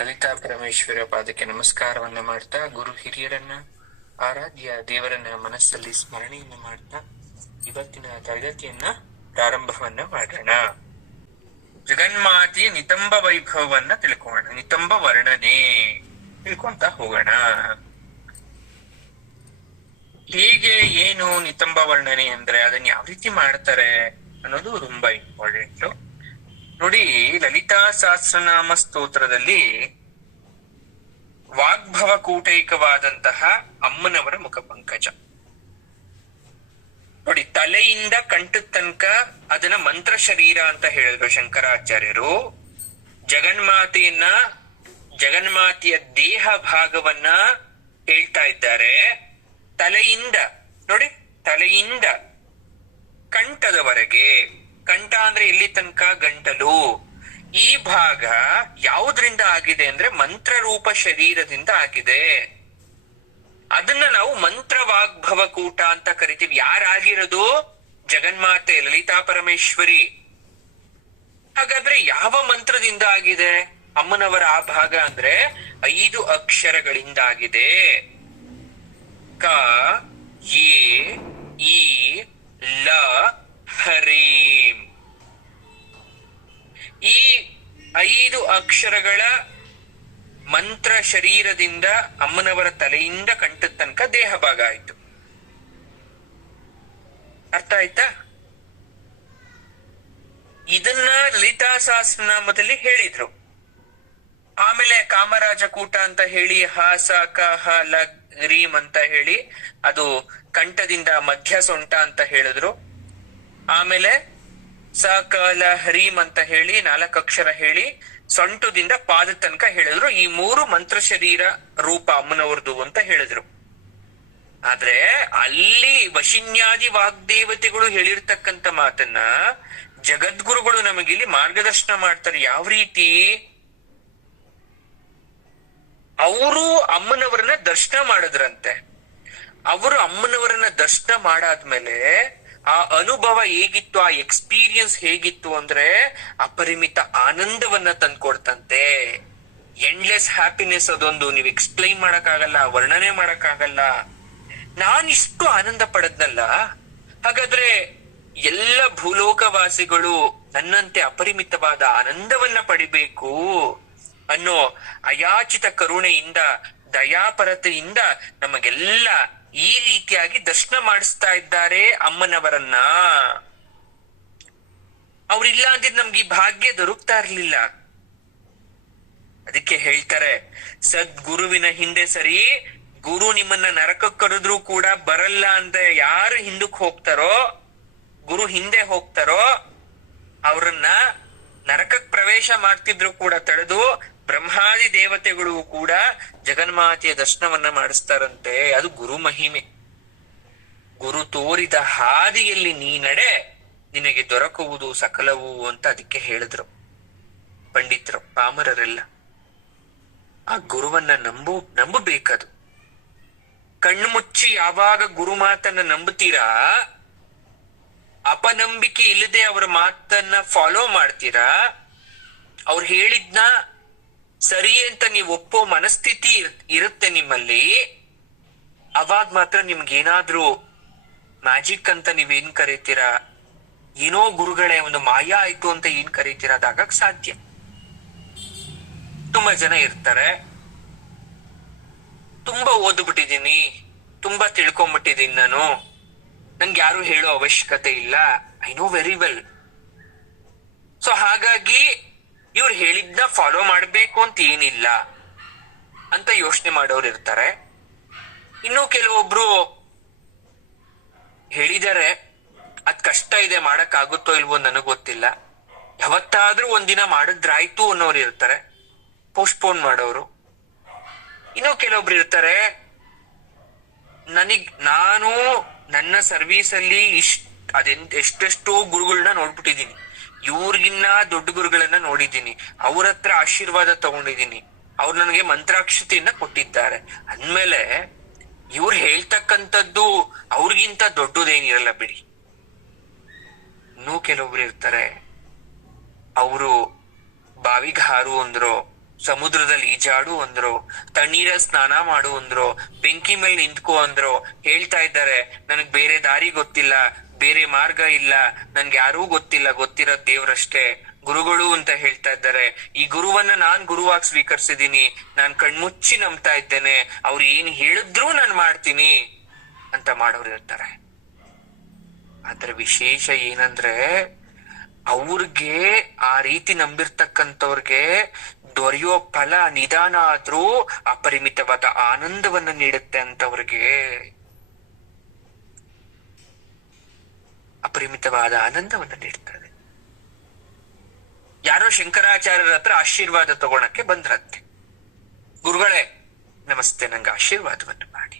ಲಲಿತಾ ಪರಮೇಶ್ವರ ಪಾದಕ್ಕೆ ನಮಸ್ಕಾರವನ್ನ ಮಾಡ್ತಾ, ಗುರು ಹಿರಿಯರನ್ನ, ಆರಾಧ್ಯ ದೇವರನ್ನ ಮನಸ್ಸಲ್ಲಿ ಸ್ಮರಣೆಯನ್ನ ಮಾಡ್ತಾ ಇವತ್ತಿನ ತರಗತಿಯನ್ನ ಪ್ರಾರಂಭವನ್ನ ಮಾಡೋಣ. ಜಗನ್ಮಾತೆಯ ನಿತಂಬ ವೈಭವವನ್ನ ತಿಳ್ಕೋಣ. ನಿತಂಬ ವರ್ಣನೆ ತಿಳ್ಕೊಂತ ಹೋಗೋಣ. ಹೇಗೆ, ಏನು ನಿತಂಬ ವರ್ಣನೆ ಅಂದ್ರೆ ಅದನ್ನ ಯಾವ ರೀತಿ ಮಾಡ್ತಾರೆ ಅನ್ನೋದು ತುಂಬಾ ಇಂಪಾರ್ಟೆಂಟ್. ನೋಡಿ, ಲಲಿತಾ ಸಹಸ್ರನಾಮ ಸ್ತೋತ್ರದಲ್ಲಿ ವಾಗ್ಭವ ಕೂಟೈಕವಾದಂತಹ ಅಮ್ಮನವರ ಮುಖ ಪಂಕಜ ನೋಡಿ, ತಲೆಯಿಂದ ಕಂಠದ ತನಕ ಅದನ್ನ ಮಂತ್ರ ಶರೀರ ಅಂತ ಹೇಳಿದ್ರು ಶಂಕರಾಚಾರ್ಯರು. ಜಗನ್ಮಾತೆಯ ದೇಹ ಭಾಗವನ್ನ ಹೇಳ್ತಾ ಇದ್ದಾರೆ. ತಲೆಯಿಂದ ನೋಡಿ, ತಲೆಯಿಂದ ಕಂಠದವರೆಗೆ, ಕಂಠ ಅಂದ್ರೆ ಇಲ್ಲಿ ತನಕ ಗಂಟಲು, ಈ ಭಾಗ ಯಾವುದ್ರಿಂದ ಆಗಿದೆ ಅಂದ್ರೆ ಮಂತ್ರರೂಪ ಶರೀರದಿಂದ ಆಗಿದೆ. ಅದನ್ನ ನಾವು ಮಂತ್ರವಾಗ್ಭವ ಕೂಟ ಅಂತ ಕರಿತೀವಿ. ಯಾರಾಗಿರೋದು? ಜಗನ್ಮಾತೆ ಲಲಿತಾ ಪರಮೇಶ್ವರಿ. ಹಾಗಾದ್ರೆ ಯಾವ ಮಂತ್ರದಿಂದ ಆಗಿದೆ ಅಮ್ಮನವರ ಆ ಭಾಗ ಅಂದ್ರೆ 5 ಅಕ್ಷರಗಳಿಂದ ಆಗಿದೆ. ಕ ಎ ಈ ಲ ಹರೀಂ. ಈ 5 ಅಕ್ಷರಗಳ ಮಂತ್ರ ಶರೀರದಿಂದ ಅಮ್ಮನವರ ತಲೆಯಿಂದ ಕಂಠದ ತನಕ ದೇಹ ಭಾಗ ಆಯ್ತು. ಅರ್ಥ ಆಯ್ತಾ? ಇದನ್ನ ಲಲಿತಾ ಸಹಸ್ರನಾಮದಲ್ಲಿ ಹೇಳಿದ್ರು. ಆಮೇಲೆ ಕಾಮರಾಜ ಕೂಟ ಅಂತ ಹೇಳಿ ಹ ಸ ಕ ಹ ಲ ರೀಂ ಅಂತ ಹೇಳಿ ಅದು ಕಂಠದಿಂದ ಮಧ್ಯ ಸೊಂಟ ಅಂತ ಹೇಳಿದ್ರು. ಆಮೇಲೆ ಸ ಕ ಲ ಹರೀಂ ಅಂತ ಹೇಳಿ 4 ಅಕ್ಷರ ಹೇಳಿ ಸೊಂಟದಿಂದ ಪಾದ ತನಕ ಹೇಳಿದ್ರು. ಈ 3 ಮಂತ್ರ ಶರೀರ ರೂಪ ಅಮ್ಮನವ್ರದು ಅಂತ ಹೇಳಿದ್ರು. ಆದ್ರೆ ಅಲ್ಲಿ ವಶಿನ್ಯಾದಿ ವಾಗ್ದೇವತೆಗಳು ಹೇಳಿರ್ತಕ್ಕಂಥ ಮಾತನ್ನ ಜಗದ್ಗುರುಗಳು ನಮಗಿಲ್ಲಿ ಮಾರ್ಗದರ್ಶನ ಮಾಡ್ತಾರೆ. ಯಾವ ರೀತಿ? ಅವರು ಅಮ್ಮನವರನ್ನ ದರ್ಶನ ಮಾಡಿದ್ರಂತೆ. ಅವರು ಅಮ್ಮನವರನ್ನ ದರ್ಶನ ಮಾಡಾದ್ಮೇಲೆ ಆ ಅನುಭವ ಹೇಗಿತ್ತು, ಆ ಎಕ್ಸ್ಪೀರಿಯನ್ಸ್ ಹೇಗಿತ್ತು ಅಂದ್ರೆ ಅಪರಿಮಿತ ಆನಂದವನ್ನ ತಂದ್ಕೊಡ್ತಂತೆ. Endless happiness. ಅದೊಂದು ನೀವು ಎಕ್ಸ್ಪ್ಲೈನ್ ಮಾಡಕ್ಕಾಗಲ್ಲ, ವರ್ಣನೆ ಮಾಡಕ್ಕಾಗಲ್ಲ. ನಾನಿಷ್ಟು ಆನಂದ ಪಡದ್ನಲ್ಲ, ಹಾಗಾದ್ರೆ ಎಲ್ಲ ಭೂಲೋಕವಾಸಿಗಳು ನನ್ನಂತೆ ಅಪರಿಮಿತವಾದ ಆನಂದವನ್ನ ಪಡಿಬೇಕು ಅನ್ನೋ ಅಯಾಚಿತ ಕರುಣೆಯಿಂದ, ದಯಾಪರತೆಯಿಂದ ನಮಗೆಲ್ಲ ಈ ರೀತಿಯಾಗಿ ದರ್ಶನ ಮಾಡಿಸ್ತಾ ಇದ್ದಾರೆ ಅಮ್ಮನವರನ್ನ. ಅವ್ರಿಲ್ಲ ಅಂದ್ರೆ ನಮ್ಗೆ ಈ ಭಾಗ್ಯ ದೊರಕ್ತಾ ಇರ್ಲಿಲ್ಲ. ಅದಕ್ಕೆ ಹೇಳ್ತಾರೆ, ಸದ್ಗುರುವಿನ ಹಿಂದೆ ಸರಿ, ಗುರು ನಿಮ್ಮನ್ನ ನರಕಕ್ಕೆ ಕರೆದ್ರು ಕೂಡ ಬರಲ್ಲ ಅಂದ್ರೆ ಯಾರು ಹಿಂದಕ್ಕೆ ಹೋಗ್ತಾರೋ, ಗುರು ಹಿಂದೆ ಹೋಗ್ತಾರೋ ಅವ್ರನ್ನ ನರಕಕ್ಕೆ ಪ್ರವೇಶ ಮಾಡ್ತಿದ್ರು ಕೂಡ ತಡೆದು ಬ್ರಹ್ಮಾದಿ ದೇವತೆಗಳು ಕೂಡ ಜಗನ್ಮಾತೆಯ ದರ್ಶನವನ್ನ ಮಾಡಿಸ್ತಾರಂತೆ. ಅದು ಗುರು ಮಹಿಮೆ. ಗುರು ತೋರಿದ ಹಾದಿಯಲ್ಲಿ ನೀ ನಡೆ, ನಿನಗೆ ದೊರಕುವುದು ಸಕಲವು ಅಂತ ಅದಕ್ಕೆ ಹೇಳಿದ್ರು ಪಂಡಿತರು, ಪಾಮರರೆಲ್ಲ. ಆ ಗುರುವನ್ನ ನಂಬಬೇಕದು. ಕಣ್ಣು ಮುಚ್ಚಿ ಯಾವಾಗ ಗುರು ಮಾತನ್ನ ನಂಬುತ್ತೀರಾ, ಅಪನಂಬಿಕೆ ಇಲ್ಲದೆ ಅವರ ಮಾತನ್ನ ಫಾಲೋ ಮಾಡ್ತೀರಾ, ಅವ್ರು ಹೇಳಿದ್ನ ಸರಿ ಅಂತ ನೀವು ಒಪ್ಪೋ ಮನಸ್ಥಿತಿ ಇರುತ್ತೆ ನಿಮ್ಮಲ್ಲಿ, ಅವಾಗ ಮಾತ್ರ ನಿಮ್ಗೇನಾದ್ರೂ ಮ್ಯಾಜಿಕ್ ಅಂತ ನೀವೇನ್ ಕರೀತೀರಾ, ಏನೋ ಗುರುಗಳೇ ಒಂದು ಮಾಯಾ ಆಯ್ತು ಅಂತ ಏನ್ ಕರೀತೀರಾ, ಅದಾಗಕ್ ಸಾಧ್ಯ. ತುಂಬಾ ಜನ ಇರ್ತಾರೆ, ತುಂಬಾ ಓದ್ಬಿಟ್ಟಿದೀನಿ, ತುಂಬಾ ತಿಳ್ಕೊಂಬಿಟ್ಟಿದೀನಿ ನಾನು, ನನ್ಗೆ ಯಾರು ಹೇಳೋ ಅವಶ್ಯಕತೆ ಇಲ್ಲ, I know very well. So ಹಾಗಾಗಿ ಇವ್ರು ಹೇಳಿದ್ನ ಫಾಲೋ ಮಾಡ್ಬೇಕು ಅಂತ ಏನಿಲ್ಲ ಅಂತ ಯೋಚನೆ ಮಾಡೋರು ಇರ್ತಾರೆ. ಇನ್ನು ಕೆಲವೊಬ್ರು ಹೇಳಿದಾರೆ, ಅದ್ ಕಷ್ಟ ಇದೆ, ಮಾಡಕ್ ಆಗುತ್ತೋ ಇಲ್ವೋ ನನಗ್ ಗೊತ್ತಿಲ್ಲ, ಯಾವತ್ತಾದ್ರೂ ಒಂದಿನ ಮಾಡಿದ್ರಾಯ್ತು ಅನ್ನೋರು ಇರ್ತಾರೆ, ಪೋಸ್ಟ್ಪೋನ್ ಮಾಡೋರು. ಇನ್ನು ಕೆಲವೊಬ್ರು ಇರ್ತಾರೆ, ನಾನು ನನ್ನ ಸರ್ವೀಸ್ ಅಲ್ಲಿ ಎಷ್ಟೆಷ್ಟೋ ಗುರುಗಳನ್ನ ನೋಡ್ಬಿಟ್ಟಿದೀನಿ, ಇವ್ರಿಗಿನ್ನ ದೊಡ್ಡ ಗುರುಗಳನ್ನ ನೋಡಿದ್ದೀನಿ, ಅವ್ರ ಹತ್ರ ಆಶೀರ್ವಾದ ತಗೊಂಡಿದ್ದೀನಿ, ಅವ್ರು ನನಗೆ ಮಂತ್ರಾಕ್ಷತೆಯನ್ನ ಕೊಟ್ಟಿದ್ದಾರೆ ಅಂದ್ಮೇಲೆ ಇವ್ರು ಹೇಳ್ತಕ್ಕಂಥದ್ದು ಅವ್ರಿಗಿಂತ ದೊಡ್ಡದೇನಿರಲ್ಲ ಬಿಡಿ. ಇನ್ನೂ ಕೆಲವೊಬ್ರು ಇರ್ತಾರೆ, ಅವರು ಬಾವಿಗೆ ಹಾರು ಅಂದ್ರು, ಸಮುದ್ರದಲ್ಲಿ ಈಜಾಡು ಅಂದ್ರು, ತಣ್ಣೀರ ಸ್ನಾನ ಮಾಡು ಅಂದ್ರು, ಬೆಂಕಿ ಮೇಲೆ ನಿಂತ್ಕೋ ಅಂದ್ರು. ಹೇಳ್ತಾ ಇದ್ದಾರೆ, ನನಗ್ ಬೇರೆ ದಾರಿ ಗೊತ್ತಿಲ್ಲ, ಬೇರೆ ಮಾರ್ಗ ಇಲ್ಲ, ನನ್ಗೆ ಯಾರೂ ಗೊತ್ತಿಲ್ಲ, ಗೊತ್ತಿರೋ ದೇವ್ರಷ್ಟೇ ಗುರುಗಳು ಅಂತ ಹೇಳ್ತಾ ಇದ್ದಾರೆ. ಈ ಗುರುವನ್ನ ನಾನ್ ಗುರುವಾಗಿ ಸ್ವೀಕರಿಸಿದೀನಿ, ನಾನ್ ಕಣ್ಮುಚ್ಚಿ ನಂಬ್ತಾ ಇದ್ದೇನೆ, ಅವ್ರು ಏನ್ ಹೇಳಿದ್ರು ನಾನ್ ಮಾಡ್ತೀನಿ ಅಂತ ಮಾಡೋರು ಇರ್ತಾರೆ. ಆದ್ರೆ ವಿಶೇಷ ಏನಂದ್ರೆ, ಅವ್ರಿಗೆ ಆ ರೀತಿ ನಂಬಿರ್ತಕ್ಕಂಥವ್ರಿಗೆ ದೊರೆಯೋ ಫಲ ನಿಧಾನ ಆದ್ರೂ ಅಪರಿಮಿತವಾದ ಆನಂದವನ್ನ ನೀಡುತ್ತೆ ಅಂತವ್ರಿಗೆ. ಅಪರಿಮಿತವಾದ ಆನಂದವನ್ನ ನೀಡ್ತದೆ. ಯಾರೋ ಶಂಕರಾಚಾರ್ಯರ ಹತ್ರ ಆಶೀರ್ವಾದ ತಗೊಳಕ್ಕೆ ಬಂದ್ರಂತೆ. ಗುರುಗಳೇ ನಮಸ್ತೆ, ನಂಗೆ ಆಶೀರ್ವಾದವನ್ನು ಮಾಡಿ.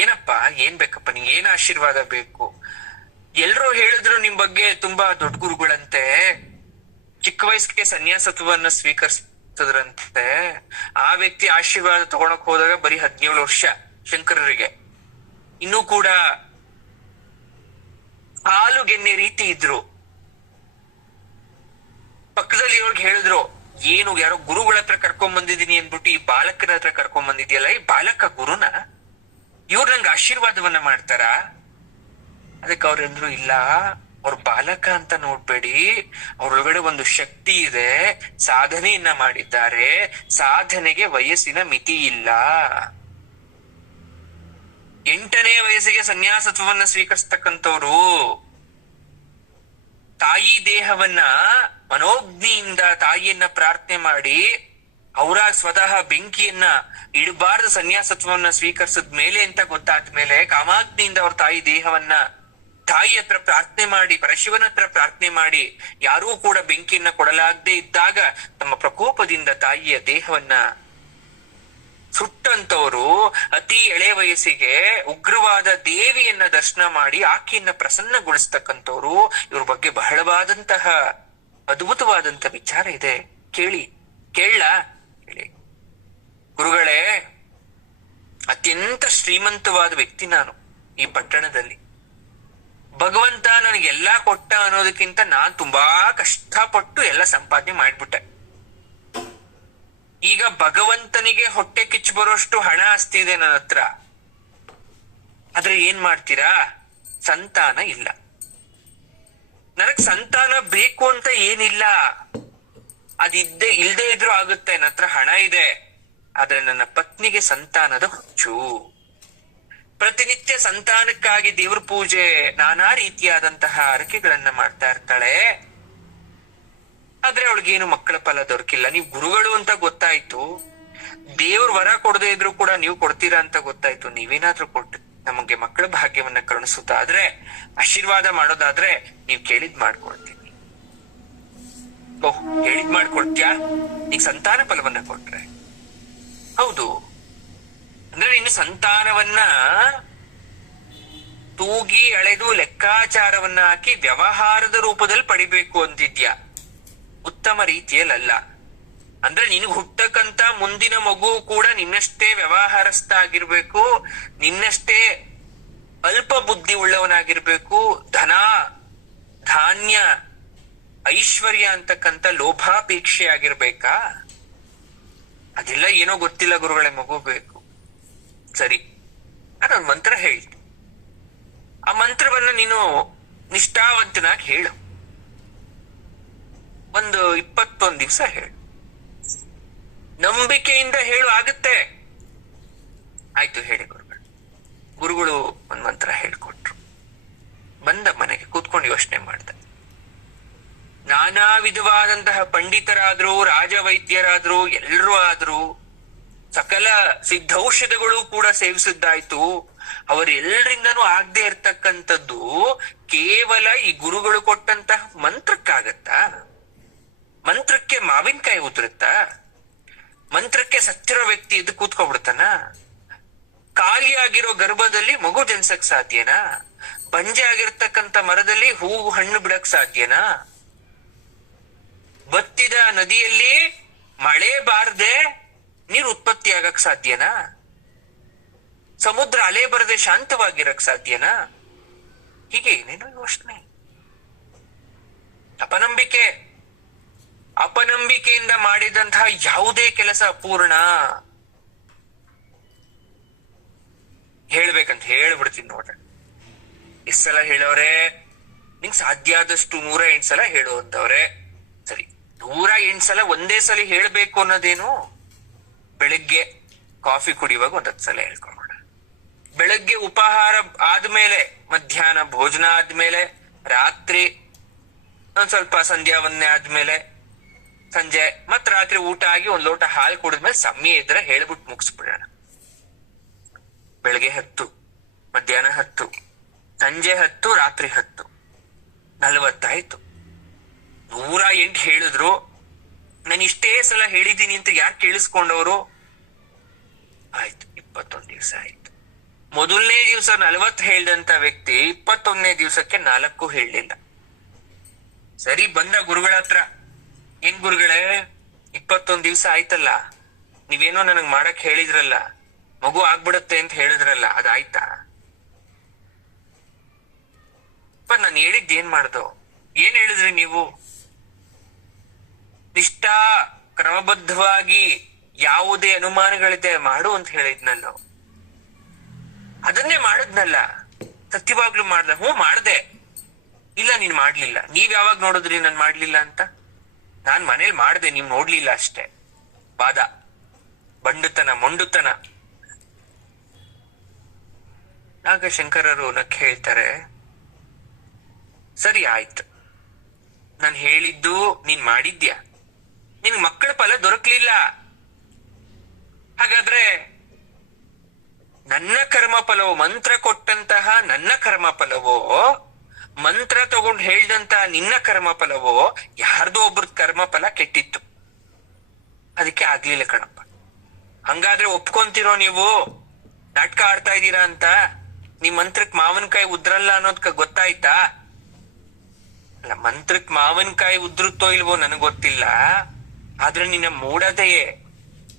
ಏನಪ್ಪ, ಏನ್ ಬೇಕಪ್ಪ, ನಿಂಗೆ ಏನ್ ಆಶೀರ್ವಾದ ಬೇಕು? ಎಲ್ರೂ ಹೇಳಿದ್ರು ನಿಮ್ ಬಗ್ಗೆ ತುಂಬಾ ದೊಡ್ಡ ಗುರುಗಳಂತೆ, ಚಿಕ್ಕ ವಯಸ್ಸಿಗೆ ಸನ್ಯಾಸತ್ವವನ್ನು ಸ್ವೀಕರಿಸಿದ್ರಂತೆ. ಆ ವ್ಯಕ್ತಿ ಆಶೀರ್ವಾದ ತಗೊಳಕ್ ಹೋದಾಗ ಬರೀ 17 ವರ್ಷ ಶಂಕರರಿಗೆ. ಇನ್ನೂ ಕೂಡ ಹಾಲು ಗೆನ್ನೆ ರೀತಿ ಇದ್ರು. ಪಕ್ಕದಲ್ಲಿ ಇವ್ರಿಗೆ ಹೇಳಿದ್ರು, ಏನು ಯಾರೋ ಗುರುಗಳ ಹತ್ರ ಕರ್ಕೊಂಡ್ ಬಂದಿದೀನಿ ಅನ್ಬಿಟ್ಟು ಈ ಬಾಲಕನ ಹತ್ರ ಕರ್ಕೊಂಡ್ ಬಂದಿದ್ಯಲ್ಲ, ಈ ಬಾಲಕ ಗುರುನ? ಇವ್ರು ನಂಗೆ ಆಶೀರ್ವಾದವನ್ನ ಮಾಡ್ತಾರ? ಅದಕ್ಕೆ ಅವ್ರಂದ್ರು, ಇಲ್ಲ, ಅವ್ರ ಬಾಲಕ ಅಂತ ನೋಡ್ಬೇಡಿ, ಅವ್ರೊಳಗಡೆ ಒಂದು ಶಕ್ತಿ ಇದೆ, ಸಾಧನೆಯನ್ನ ಮಾಡಿದ್ದಾರೆ, ಸಾಧನೆಗೆ ವಯಸ್ಸಿನ ಮಿತಿ ಇಲ್ಲ. 8ನೇ ವಯಸ್ಸಿಗೆ ಸನ್ಯಾಸತ್ವವನ್ನ ಸ್ವೀಕರಿಸ್ತಕ್ಕಂಥವ್ರು ತಾಯಿ ದೇಹವನ್ನ ಮನೋಗ್ನಿಯಿಂದ ತಾಯಿಯನ್ನ ಪ್ರಾರ್ಥನೆ ಮಾಡಿ ಅವರ ಸ್ವತಃ ಬೆಂಕಿಯನ್ನ ಇಡಬಾರ್ದು ಸನ್ಯಾಸತ್ವವನ್ನ ಸ್ವೀಕರಿಸಿದ ಮೇಲೆ ಅಂತ ಗೊತ್ತಾದ್ಮೇಲೆ ಕಾಮಾಗ್ನಿಯಿಂದ ಅವ್ರ ತಾಯಿ ದೇಹವನ್ನ ತಾಯಿ ಹತ್ರ ಪ್ರಾರ್ಥನೆ ಮಾಡಿ, ಪರಶಿವನ ಹತ್ರ ಪ್ರಾರ್ಥನೆ ಮಾಡಿ, ಯಾರೂ ಕೂಡ ಬೆಂಕಿಯನ್ನ ಕೊಡಲಾಗದೆ ಇದ್ದಾಗ ತಮ್ಮ ಪ್ರಕೋಪದಿಂದ ತಾಯಿಯ ದೇಹವನ್ನ ಸುಟ್ಟಂತವ್ರು ಅತಿ ಎಳೆ ವಯಸ್ಸಿಗೆ ಉಗ್ರವಾದ ದೇವಿಯನ್ನ ದರ್ಶನ ಮಾಡಿ ಆಕೆಯನ್ನ ಪ್ರಸನ್ನಗೊಳಿಸ್ತಕ್ಕಂಥವ್ರು. ಇವ್ರ ಬಗ್ಗೆ ಬಹಳವಾದಂತಹ ಅದ್ಭುತವಾದಂತ ವಿಚಾರ ಇದೆ, ಕೇಳಿ. ಕೇಳ ಹೇಳಿ. ಗುರುಗಳೇ, ಅತ್ಯಂತ ಶ್ರೀಮಂತವಾದ ವ್ಯಕ್ತಿ ನಾನು ಈ ಪಟ್ಟಣದಲ್ಲಿ. ಭಗವಂತ ನನಗೆಲ್ಲಾ ಕೊಟ್ಟ ಅನ್ನೋದಕ್ಕಿಂತ ನಾನ್ ತುಂಬಾ ಕಷ್ಟಪಟ್ಟು ಎಲ್ಲ ಸಂಪಾದನೆ ಮಾಡ್ಬಿಟ್ಟೆ. ಈಗ ಭಗವಂತನಿಗೆ ಹೊಟ್ಟೆ ಕಿಚ್ಚು ಬರೋಷ್ಟು ಹಣ ಆಸ್ತಿ ಇದೆ ನನ್ನ ಹತ್ರ. ಆದ್ರೆ ಏನ್ ಮಾಡ್ತೀರಾ? ಸಂತಾನ ಇಲ್ಲ. ನನಗ್ ಸಂತಾನ ಬೇಕು ಅಂತ ಏನಿಲ್ಲ, ಇಲ್ದೇ ಇದ್ರೂ ಆಗುತ್ತೆ, ನನ್ನ ಹತ್ರ ಹಣ ಇದೆ. ಆದ್ರೆ ನನ್ನ ಪತ್ನಿಗೆ ಸಂತಾನದ ಹುಚ್ಚು. ಪ್ರತಿನಿತ್ಯ ಸಂತಾನಕ್ಕಾಗಿ ದೇವ್ರ ಪೂಜೆ, ನಾನಾ ರೀತಿಯಾದಂತಹ ಹರಕೆಗಳನ್ನ ಮಾಡ್ತಾ ಇರ್ತಾಳೆ. ಆದ್ರೆ ಅವಳಿಗೇನು ಮಕ್ಕಳ ಫಲ ದೊರಕಿಲ್ಲ. ನೀವು ಗುರುಗಳು ಅಂತ ಗೊತ್ತಾಯ್ತು, ದೇವ್ರ ವರ ಕೊಡದೇ ಇದ್ರು ಕೂಡ ನೀವು ಕೊಡ್ತೀರಾ ಅಂತ ಗೊತ್ತಾಯ್ತು. ನೀವೇನಾದ್ರೂ ಕೊಟ್ಟು ನಮಗೆ ಮಕ್ಕಳ ಭಾಗ್ಯವನ್ನ ಕರುಣಿಸುತ್ತಾದ್ರೆ, ಆಶೀರ್ವಾದ ಮಾಡೋದಾದ್ರೆ ನೀವ್ ಕೇಳಿದ್ ಮಾಡ್ಕೊಳ್ತೀನಿ. ಓಹ್, ಹೇಳಿದ್ ಮಾಡ್ಕೊಡ್ತ್ಯಾ? ನೀಗ್ ಸಂತಾನ ಫಲವನ್ನ ಕೊಟ್ರೆ? ಹೌದು. ಅಂದ್ರೆ ನೀನು ಸಂತಾನವನ್ನ ತೂಗಿ ಅಳೆದು ಲೆಕ್ಕಾಚಾರವನ್ನ ಹಾಕಿ ವ್ಯವಹಾರದ ರೂಪದಲ್ಲಿ ಪಡಿಬೇಕು ಅಂತಿದ್ಯಾ, ಉತ್ತಮ ರೀತಿಯಲ್ಲ. ಅಂದ್ರೆ ನಿನಗ್ ಹುಟ್ಟಕ್ಕಂತ ಮುಂದಿನ ಮಗು ಕೂಡ ನಿನ್ನಷ್ಟೇ ವ್ಯವಹಾರಸ್ಥ ಆಗಿರ್ಬೇಕು, ನಿನ್ನಷ್ಟೇ ಅಲ್ಪ ಬುದ್ಧಿ ಉಳ್ಳವನಾಗಿರ್ಬೇಕು. ಧನ, ಧಾನ್ಯ, ಐಶ್ವರ್ಯ ಅಂತಕ್ಕಂಥ ಲೋಭಾಪೇಕ್ಷೆ ಆಗಿರ್ಬೇಕಾ? ಅದೆಲ್ಲ ಏನೋ ಗೊತ್ತಿಲ್ಲ ಗುರುಗಳೇ, ಮಗು ಬೇಕು. ಸರಿ, ನಾನೊಂದು ಮಂತ್ರ ಹೇಳ್ತೀನಿ. ಆ ಮಂತ್ರವನ್ನ ನೀನು ನಿಷ್ಠಾವಂತನಾಗಿ ಹೇಳು. ಒಂದು 21 ದಿವಸ ಹೇಳು. ನಂಬಿಕೆಯಿಂದ ಹೇಳು, ಆಗುತ್ತೆ. ಆಯ್ತು, ಹೇಳಿ ಗುರುಗಳು. ಗುರುಗಳು ಒಂದ್ ಮಂತ್ರ ಹೇಳ್ಕೊಟ್ರು. ಬಂದ ಮನೆಗೆ ಕೂತ್ಕೊಂಡು ಯೋಚನೆ ಮಾಡ್ದೆ. ನಾನಾ ವಿಧವಾದಂತಹ ಪಂಡಿತರಾದ್ರು, ರಾಜವೈದ್ಯರಾದ್ರು, ಎಲ್ರೂ ಆದ್ರು, ಸಕಲ ಸಿದ್ಧೌಷಧಗಳು ಕೂಡ ಸೇವಿಸಿದ್ದಾಯ್ತು. ಅವರೆಲ್ಲರಿಂದನೂ ಆಗದೆ ಇರ್ತಕ್ಕಂಥದ್ದು ಕೇವಲ ಈ ಗುರುಗಳು ಕೊಟ್ಟಂತಹ ಮಂತ್ರಕ್ಕಾಗತ್ತಾ? ಮಂತ್ರಕ್ಕೆ ಮಾವಿನಕಾಯಿ ಉದುರುತ್ತಾ? ಮಂತ್ರಕ್ಕೆ ಸತ್ತಿರೋ ವ್ಯಕ್ತಿ ಎದ್ದು ಕೂತ್ಕೊಬಿಡ್ತಾನ? ಖಾಲಿಯಾಗಿರೋ ಗರ್ಭದಲ್ಲಿ ಮಗು ಜನಿಸಕ್ ಸಾಧ್ಯನಾ? ಬಂಜೆ ಆಗಿರ್ತಕ್ಕಂಥ ಮರದಲ್ಲಿ ಹೂವು ಹಣ್ಣು ಬಿಡಕ್ ಸಾಧ್ಯನಾ? ಬತ್ತಿದ ನದಿಯಲ್ಲಿ ಮಳೆ ಬಾರದೆ ನೀರು ಉತ್ಪತ್ತಿ ಆಗಕ್ ಸಾಧ್ಯನಾ? ಸಮುದ್ರ ಅಲೆ ಬರದೆ ಶಾಂತವಾಗಿರಕ್ ಸಾಧ್ಯನಾ? ಹೀಗೆ ಏನೇನೋ ಯೋಚನೆ, ಅಪನಂಬಿಕೆ. ಅಪನಂಬಿಕೆಯಿಂದ ಮಾಡಿದಂತಹ ಯಾವುದೇ ಕೆಲಸ ಅಪೂರ್ಣ. ಹೇಳ್ಬೇಕಂತ ಹೇಳ್ಬಿಡ್ತೀನಿ ನೋಡ್ರಿ. ಎಷ್ಟ್ ಸಲ ಹೇಳೋರೆ? ನಿಂಗ್ ಸಾಧ್ಯ ಆದಷ್ಟು 108 ಸಲ ಹೇಳುವಂತವ್ರೆ. ಸರಿ, 108 ಸಲ ಒಂದೇ ಸಲ ಹೇಳ್ಬೇಕು ಅನ್ನೋದೇನು? ಬೆಳಿಗ್ಗೆ ಕಾಫಿ ಕುಡಿಯುವಾಗ 10 ಸಲ ಹೇಳ್ಕೊಂಬೋಣ. ಬೆಳಗ್ಗೆ ಉಪಹಾರ ಆದ್ಮೇಲೆ, ಮಧ್ಯಾಹ್ನ ಭೋಜನ ಆದ್ಮೇಲೆ, ರಾತ್ರಿ ಒಂದ್ ಸ್ವಲ್ಪ ಸಂಧ್ಯಾ ವಂದನೆ ಆದ್ಮೇಲೆ, ಸಂಜೆ ಮತ್ ರಾತ್ರಿ ಊಟ ಆಗಿ 1 ಲೋಟ ಹಾಲು ಕುಡಿದ್ಮೇಲೆ ಸಮಯ ಇದ್ರೆ ಹೇಳ್ಬಿಟ್ಟು ಮುಗಿಸ್ಬಿಡೋಣ. ಬೆಳಗ್ಗೆ 10, ಮಧ್ಯಾಹ್ನ 10, ಸಂಜೆ 10, ರಾತ್ರಿ 10, 40 ಆಯ್ತು. 108 ಹೇಳಿದ್ರು. ನಾನು ಇಷ್ಟೇ ಸಲ ಹೇಳಿದ್ದೀನಿ ಅಂತ ಯಾಕೆ ಕೇಳಿಸ್ಕೊಂಡವ್ರು? ಆಯ್ತು, 21 ದಿವಸ ಆಯ್ತು. ಮೊದಲನೇ ದಿವಸ 40 ಹೇಳ್ದಂತ ವ್ಯಕ್ತಿ 21ನೇ ದಿವಸಕ್ಕೆ 4 ಹೇಳಲಿಲ್ಲ. ಸರಿ, ಬಂದ ಗುರುಗಳ ಹತ್ರ, ಏನ್ ಗುರುಗಳೇ 21 ದಿವಸ ಆಯ್ತಲ್ಲ, ನೀವೇನೋ ನನಗ್ ಮಾಡಕ್ ಹೇಳಿದ್ರಲ್ಲ, ಮಗು ಆಗ್ಬಿಡತ್ತೆ ಅಂತ ಹೇಳಿದ್ರಲ್ಲ, ಅದಾಯ್ತಾ? ನಾನು ಹೇಳಿದ್ ಏನ್ ಮಾಡ್ದೋ? ಏನ್ ಹೇಳಿದ್ರಿ ನೀವು? ನಿಷ್ಠಾ ಕ್ರಮಬದ್ಧವಾಗಿ ಯಾವುದೇ ಅನುಮಾನಗಳಿದೆ ಮಾಡು ಅಂತ ಹೇಳಿದ್ನಲ್ಲ, ಅದನ್ನೇ ಮಾಡದ್ನಲ್ಲ. ಸತ್ಯವಾಗ್ಲೂ ಮಾಡ್ದ? ಹ್ಞೂ ಮಾಡ್ದೆ. ಇಲ್ಲ, ನೀನ್ ಮಾಡ್ಲಿಲ್ಲ. ನೀವ್ ಯಾವಾಗ ನೋಡಿದ್ರಿ ನಾನ್ ಮಾಡ್ಲಿಲ್ಲ ಅಂತ? ನಾನ್ ಮನೇಲಿ ಮಾಡ್ದೆ, ನೀವ್ ನೋಡ್ಲಿಲ್ಲ ಅಷ್ಟೇ. ವಾದ, ಬಂಡುತನ, ಮೊಂಡುತನ. ಆಗ ಶಂಕರರು ನಕ್ಕೆ ಹೇಳ್ತಾರೆ, ಸರಿ ಆಯ್ತು, ನಾನು ಹೇಳಿದ್ದು ನೀನ್ ಮಾಡಿದ್ಯಾ, ನಿನ್ ಮಕ್ಕಳ ಫಲ ದೊರಕಲಿಲ್ಲ. ಹಾಗಾದ್ರೆ ನನ್ನ ಕರ್ಮ ಫಲವೋ, ಮಂತ್ರ ಕೊಟ್ಟಂತಹ ನನ್ನ ಕರ್ಮ ಫಲವೋ, ಮಂತ್ರ ತಗೊಂಡು ಹೇಳ್ದಂತ ನಿನ್ನ ಕರ್ಮ ಫಲವೋ, ಯಾರ್ದೋ ಒಬ್ರದ್ ಕರ್ಮ ಫಲ ಕೆಟ್ಟಿತ್ತು, ಅದಕ್ಕೆ ಆಗ್ಲಿಲ್ಲ ಕಣಪ್ಪ. ಹಂಗಾದ್ರೆ ಒಪ್ಕೊಂತಿರೋ ನೀವು ನಾಟಕ ಆಡ್ತಾ ಇದ್ದೀರಾ ಅಂತ? ನಿಮ್ ಮಂತ್ರಕ್ ಮಾವಿನಕಾಯಿ ಉದ್ರಲ್ಲ ಅನ್ನೋದ್ಕ ಗೊತ್ತಾಯ್ತಾ? ಅಲ್ಲ, ಮಂತ್ರಕ್ ಮಾವಿನಕಾಯಿ ಉದ್ರುತ್ತೋ ಇಲ್ವೋ ನನಗ್ ಗೊತ್ತಿಲ್ಲ, ಆದ್ರೆ ನಿನ್ನ ಮೂಡದೆಯೇ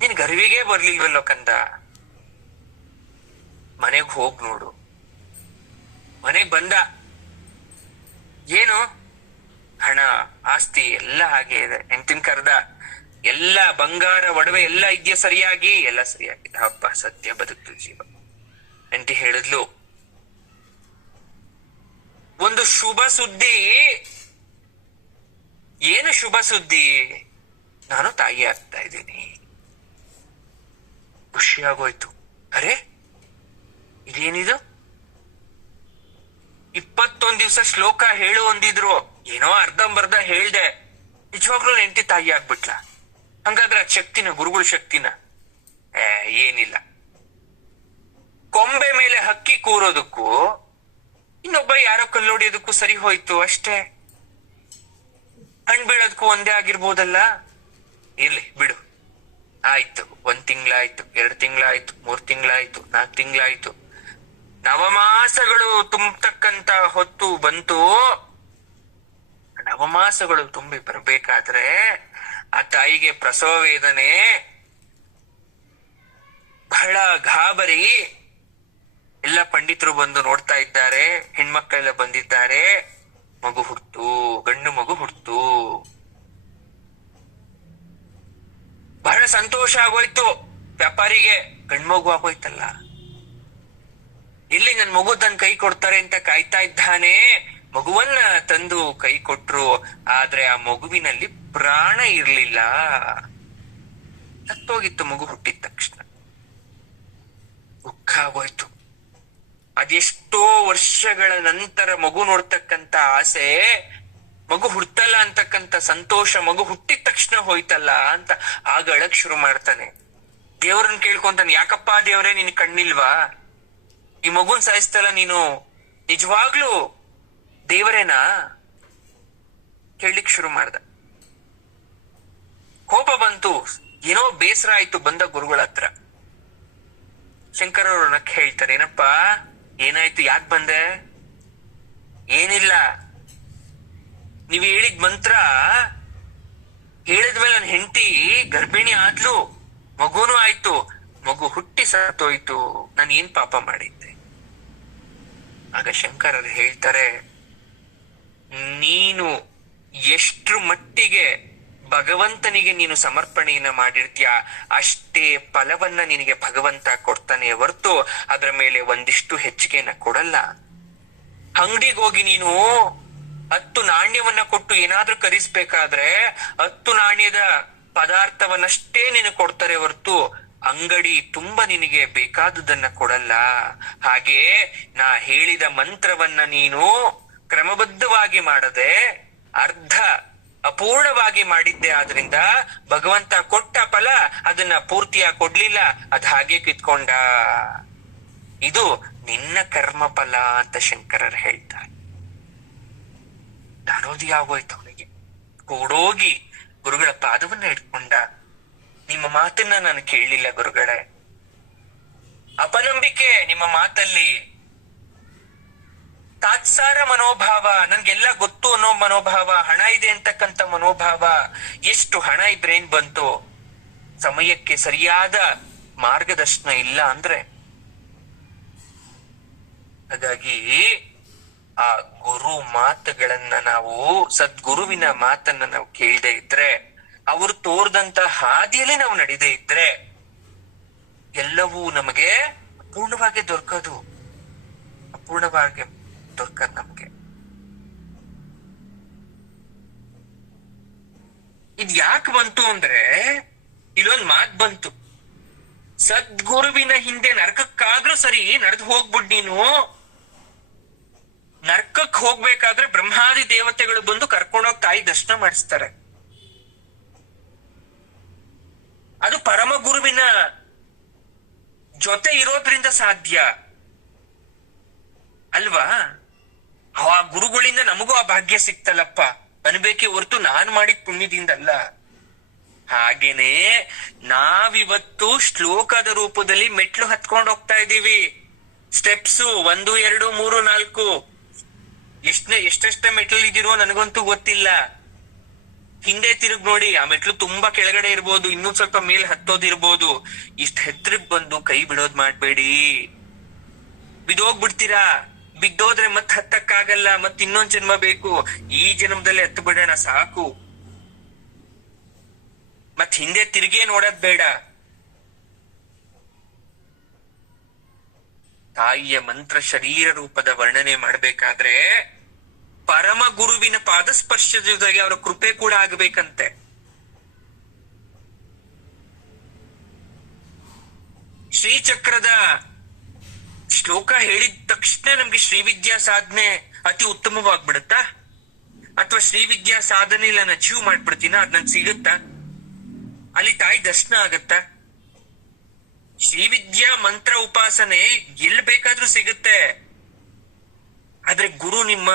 ನಿನ್ ಗರ್ವಿಗೆ ಬರ್ಲಿಲ್ವಲ್ಲೋ ಕಂದ. ಮನೆಗ್ ಹೋಗ್ ನೋಡು. ಮನೆಗ್ ಬಂದ, ಏನು ಹಣ ಆಸ್ತಿ ಎಲ್ಲ ಹಾಗೆ ಇದೆ, ಹೆಂಡತಿನ ಕರ್ದ, ಎಲ್ಲ ಬಂಗಾರ ಒಡವೆ ಎಲ್ಲ ಇದ್ಯಾ ಸರಿಯಾಗಿ? ಎಲ್ಲ ಸರಿಯಾಗಿದೆ. ಹಬ್ಬ, ಸತ್ಯ, ಬದುಕು ಜೀವ. ಹೆಂಡತಿ ಹೇಳಿದ್ಲು, ಒಂದು ಶುಭ ಸುದ್ದಿ. ಏನು ಶುಭ ಸುದ್ದಿ? ನಾನು ತಾಯಿ ಆಗ್ತಾ ಇದ್ದೀನಿ. ಖುಷಿಯಾಗೋಯ್ತು. ಅರೆ, ಇದೇನಿದು? 21 ದಿವಸ ಶ್ಲೋಕ ಹೇಳು ಅಂದಿದ್ರು, ಏನೋ ಅರ್ಧಂಬರ್ಧ ಹೇಳ್ದೆ, ನಿಜವಾಗ್ಲೂ ಹೆಂಡತಿ ತಾಯಿ ಆಗ್ಬಿಟ್ಲ. ಹಂಗಾದ್ರೆ ಶಕ್ತಿನ, ಗುರುಗಳ ಶಕ್ತಿನ? ಏನಿಲ್ಲ. ಕೊಂಬೆ ಮೇಲೆ ಹಕ್ಕಿ ಕೂರೋದಕ್ಕೂ ಇನ್ನೊಬ್ಬ ಯಾರೋ ಕಲ್ಲೊಡಿಯೋದಕ್ಕೂ ಸರಿ ಹೋಯ್ತು ಅಷ್ಟೇ. ಹಣ್ಣು ಬೀಳೋದಕ್ಕೂ ಒಂದೇ ಆಗಿರ್ಬೋದಲ್ಲ. ಇರ್ಲಿ ಬಿಡು, ಆಯ್ತು. 1 ತಿಂಗಳಾಯ್ತು, 2 ತಿಂಗಳಾಯ್ತು, 3 ತಿಂಗಳಾಯ್ತು, 4 ತಿಂಗಳಾಯ್ತು, ನವಮಾಸಗಳು ತುಂಬತಕ್ಕಂತ ಹೊತ್ತು ಬಂತು. ನವಮಾಸಗಳು ತುಂಬಿ ಬರ್ಬೇಕಾದ್ರೆ ಆ ತಾಯಿಗೆ ಪ್ರಸವ ವೇದನೆ, ಬಹಳ ಗಾಬರಿ. ಎಲ್ಲ ಪಂಡಿತರು ಬಂದು ನೋಡ್ತಾ ಇದ್ದಾರೆ, ಹೆಣ್ಮಕ್ಳೆಲ್ಲ ಬಂದಿದ್ದಾರೆ. ಮಗು ಹುಡ್ತು, ಗಂಡು ಮಗು ಹುಡ್ತು. ಬಹಳ ಸಂತೋಷ ಆಗೋಯ್ತು ವ್ಯಾಪಾರಿಗೆ. ಗಂಡ್ಮಗು ಆಗೋಯ್ತಲ್ಲ, ಇಲ್ಲಿ ನನ್ ಮಗು ತನ್ನ ಕೈ ಕೊಡ್ತಾರೆ ಅಂತ ಕಾಯ್ತಾ ಇದ್ದಾನೆ. ಮಗುವನ್ನ ತಂದು ಕೈ ಕೊಟ್ರು, ಆದ್ರೆ ಆ ಮಗುವಿನಲ್ಲಿ ಪ್ರಾಣ ಇರ್ಲಿಲ್ಲ, ಸತ್ತೋಗಿತ್ತು ಮಗು ಹುಟ್ಟಿದ ತಕ್ಷಣ. ದುಃಖ ಆಗೋಯ್ತು. ಅದೆಷ್ಟೋ ವರ್ಷಗಳ ನಂತರ ಮಗು ನೋಡ್ತಕ್ಕಂತ ಆಸೆ, ಮಗು ಹುಡ್ತಲ್ಲ ಅಂತಕ್ಕಂತ ಸಂತೋಷ ಮಗು ಹುಟ್ಟಿದ ತಕ್ಷಣ ಹೋಯ್ತಲ್ಲ ಅಂತ ಆಗ ಅಳಕ್ ಶುರು ಮಾಡ್ತಾನೆ. ದೇವ್ರನ್ನ ಕೇಳ್ಕೊಂತಾನೆ, ಯಾಕಪ್ಪ ದೇವ್ರೇ ನಿನ್ ಕಣ್ಣಿಲ್ವಾ? ಈ ಮಗುನ್ ಸಾಯಿಸ್ತಲ್ಲ ನೀನು, ನಿಜವಾಗ್ಲೂ ದೇವರೇನಾ? ಕೇಳಲಿಕ್ ಶುರು ಮಾಡ್ದ. ಕೋಪ ಬಂತು, ಏನೋ ಬೇಸರ ಆಯ್ತು. ಬಂದ ಗುರುಗಳ ಹತ್ರ ಶಂಕರವ್ರು ನಕ್ ಹೇಳ್ತಾರೆ, ಏನಪ್ಪಾ ಏನಾಯ್ತು, ಯಾಕೆ ಬಂದೆ? ಏನಿಲ್ಲ, ನೀವ್ ಹೇಳಿದ ಮಂತ್ರ ಹೇಳಿದ್ಮೇಲೆ ನನ್ ಹೆಂಡತಿ ಗರ್ಭಿಣಿ ಆದ್ಲು, ಮಗುನು ಆಯ್ತು, ಮಗು ಹುಟ್ಟಿ ಸತ್ತೋಯ್ತು, ನಾನು ಏನ್ ಪಾಪ ಮಾಡಿದ್ದೆ? ಆಗ ಶಂಕರರು ಹೇಳ್ತಾರೆ, ನೀನು ಎಷ್ಟ್ರ ಮಟ್ಟಿಗೆ ಭಗವಂತನಿಗೆ ನೀನು ಸಮರ್ಪಣೆಯನ್ನ ಮಾಡಿರ್ತೀಯ, ಅಷ್ಟೇ ಫಲವನ್ನ ನಿನಗೆ ಭಗವಂತ ಕೊಡ್ತಾನೆ ಹೊರ್ತು ಅದರ ಮೇಲೆ ಒಂದಿಷ್ಟು ಹೆಚ್ಚಿಗೆನ ಕೊಡಲ್ಲ. ಅಂಗಡಿಗೆ ಹೋಗಿ ನೀನು 10 ನಾಣ್ಯವನ್ನ ಕೊಟ್ಟು ಏನಾದ್ರೂ ಖರೀದಿಸ್ಬೇಕಾದ್ರೆ 10 ನಾಣ್ಯದ ಪದಾರ್ಥವನ್ನಷ್ಟೇ ನೀನು ಕೊಡ್ತಾರೆ ಹೊರ್ತು ಅಂಗಡಿ ತುಂಬಾ ನಿನಗೆ ಬೇಕಾದುದನ್ನ ಕೊಡಲ್ಲ. ಹಾಗೆ ನಾ ಹೇಳಿದ ಮಂತ್ರವನ್ನ ನೀನು ಕ್ರಮಬದ್ಧವಾಗಿ ಮಾಡದೆ ಅರ್ಧ ಅಪೂರ್ಣವಾಗಿ ಮಾಡಿದ್ದೆ, ಆದ್ರಿಂದ ಭಗವಂತ ಕೊಟ್ಟ ಫಲ ಅದನ್ನ ಪೂರ್ತಿಯಾಗಿ ಕೊಡ್ಲಿಲ್ಲ, ಅದ್ ಹಾಗೆ ಕಿತ್ಕೊಂಡ. ಇದು ನಿನ್ನ ಕರ್ಮ ಫಲ ಅಂತ ಶಂಕರರು ಹೇಳ್ತಾರೆ. ದಾನೋದಿ ಆಗೋಯ್ತು ಅವನಿಗೆ. ಓಡೋಗಿ ಗುರುಗಳ ಪಾದವನ್ನ ಹಿಡ್ಕೊಂಡ. ನಿಮ್ಮ ಮಾತನ್ನ ನಾನು ಕೇಳಲಿಲ್ಲ ಗುರುಗಳೇ, ಅಪನಂಬಿಕೆ ನಿಮ್ಮ ಮಾತಲ್ಲಿ, ತಾತ್ಸಾರ ಮನೋಭಾವ, ನನ್ಗೆಲ್ಲ ಗೊತ್ತು ಅನ್ನೋ ಮನೋಭಾವ, ಹಣ ಇದೆ ಅಂತಕ್ಕಂಥ ಮನೋಭಾವ. ಎಷ್ಟು ಹಣ ಇದ್ರೇನ್ ಬಂತು, ಸಮಯಕ್ಕೆ ಸರಿಯಾದ ಮಾರ್ಗದರ್ಶನ ಇಲ್ಲ ಅಂದ್ರೆ. ಹಾಗಾಗಿ ಆ ಗುರು ಮಾತುಗಳನ್ನ ನಾವು, ಸದ್ಗುರುವಿನ ಮಾತನ್ನ ನಾವು ಕೇಳದೆ ಇದ್ರೆ, ಅವರು ತೋರ್ದಂತ ಹಾದಿಯಲ್ಲೇ ನಾವು ನಡೆದೇ ಇದ್ರೆ ಎಲ್ಲವೂ ನಮಗೆ ಅಪೂರ್ಣವಾಗಿ ದೊರಕದು, ಅಪೂರ್ಣವಾಗಿ ದೊರಕದ್ ನಮ್ಗೆ. ಇದ್ ಯಾಕೆ ಬಂತು ಅಂದ್ರೆ, ಇಲ್ಲೊಂದ್ ಮಾತ್ ಬಂತು, ಸದ್ಗುರುವಿನ ಹಿಂದೆ ನರಕಕ್ಕಾದ್ರೂ ಸರಿ ನಡೆದು ಹೋಗ್ಬಿಡ್ ನೀನು. ನರ್ಕಕ್ ಹೋಗ್ಬೇಕಾದ್ರೆ ಬ್ರಹ್ಮಾದಿ ದೇವತೆಗಳು ಬಂದು ಕರ್ಕೊಂಡೋಗಿ ತಾಯಿ ದರ್ಶನ ಮಾಡಿಸ್ತಾರೆ. ಅದು ಪರಮ ಗುರುವಿನ ಜೊತೆ ಇರೋದ್ರಿಂದ ಸಾಧ್ಯ ಅಲ್ವಾ? ಆ ಗುರುಗಳಿಂದ ನಮಗೂ ಆ ಭಾಗ್ಯ ಸಿಕ್ತಲ್ಲಪ್ಪ ಅನ್ಬೇಕೆ ಹೊರತು ನಾನ್ ಮಾಡಿದ ಪುಣ್ಯದಿಂದ ಅಲ್ಲ. ಹಾಗೇನೆ ನಾವಿವತ್ತು ಶ್ಲೋಕದ ರೂಪದಲ್ಲಿ ಮೆಟ್ಲು ಹತ್ಕೊಂಡು ಹೋಗ್ತಾ ಇದ್ದೀವಿ. ಸ್ಟೆಪ್ಸು 1, 2, 3, 4 ಎಷ್ಟೆಷ್ಟೇ ಮೆಟ್ಲು ಇದಿರೋ ನನಗಂತೂ ಗೊತ್ತಿಲ್ಲ. ಹಿಂದೆ ತಿರುಗ್ ನೋಡಿ, ಆ ಮೆಟ್ಲು ತುಂಬಾ ಕೆಳಗಡೆ ಇರ್ಬೋದು, ಇನ್ನೂ ಸ್ವಲ್ಪ ಮೇಲೆ ಹತ್ತೋದಿರ್ಬೋದು. ಇಷ್ಟ ಎತ್ತರಕ್ ಬಂದು ಕೈ ಬಿಡೋದ್ ಮಾಡ್ಬೇಡಿ. ಬಿದ್ದೋಗ್ಬಿಡ್ತೀರಾ. ಬಿದ್ದೋದ್ರೆ ಮತ್ ಹತ್ತಕ್ಕಾಗಲ್ಲ, ಮತ್ ಇನ್ನೊಂದ್ ಜನ್ಮ ಬೇಕು. ಈ ಜನ್ಮದಲ್ಲಿ ಹತ್ತು ಬಿಡೋಣ ಸಾಕು. ಮತ್ ಹಿಂದೆ ತಿರುಗೇ ನೋಡೋದ್ ಬೇಡ. ತಾಯಿಯ ಮಂತ್ರ ಶರೀರ ರೂಪದ ವರ್ಣನೆ ಮಾಡ್ಬೇಕಾದ್ರೆ ಪರಮ ಗುರುವಿನ ಪಾದಸ್ಪರ್ಶದ ಜೊತೆಗೆ ಅವರ ಕೃಪೆ ಕೂಡ ಆಗಬೇಕಂತೆ. ಶ್ರೀಚಕ್ರದ ಶ್ಲೋಕ ಹೇಳಿದ ತಕ್ಷಣ ನಮ್ಗೆ ಶ್ರೀವಿದ್ಯಾ ಸಾಧನೆ ಅತಿ ಉತ್ತಮವಾಗ್ಬಿಡುತ್ತಾ? ಅಥವಾ ಶ್ರೀವಿದ್ಯಾ ಸಾಧನೆ ನಾನು ಅಚೀವ್ ಮಾಡ್ಬಿಡ್ತೀನ, ಅದ್ ನನ್ ಸಿಗುತ್ತಾ? ಅಲ್ಲಿ ತಾಯಿ ದರ್ಶನ ಆಗತ್ತಾ? ಶ್ರೀವಿದ್ಯಾ ಮಂತ್ರ ಉಪಾಸನೆ ಎಲ್ಲಿ ಬೇಕಾದ್ರೂ ಸಿಗುತ್ತೆ. ಆದ್ರೆ ಗುರು ನಿಮ್ಮ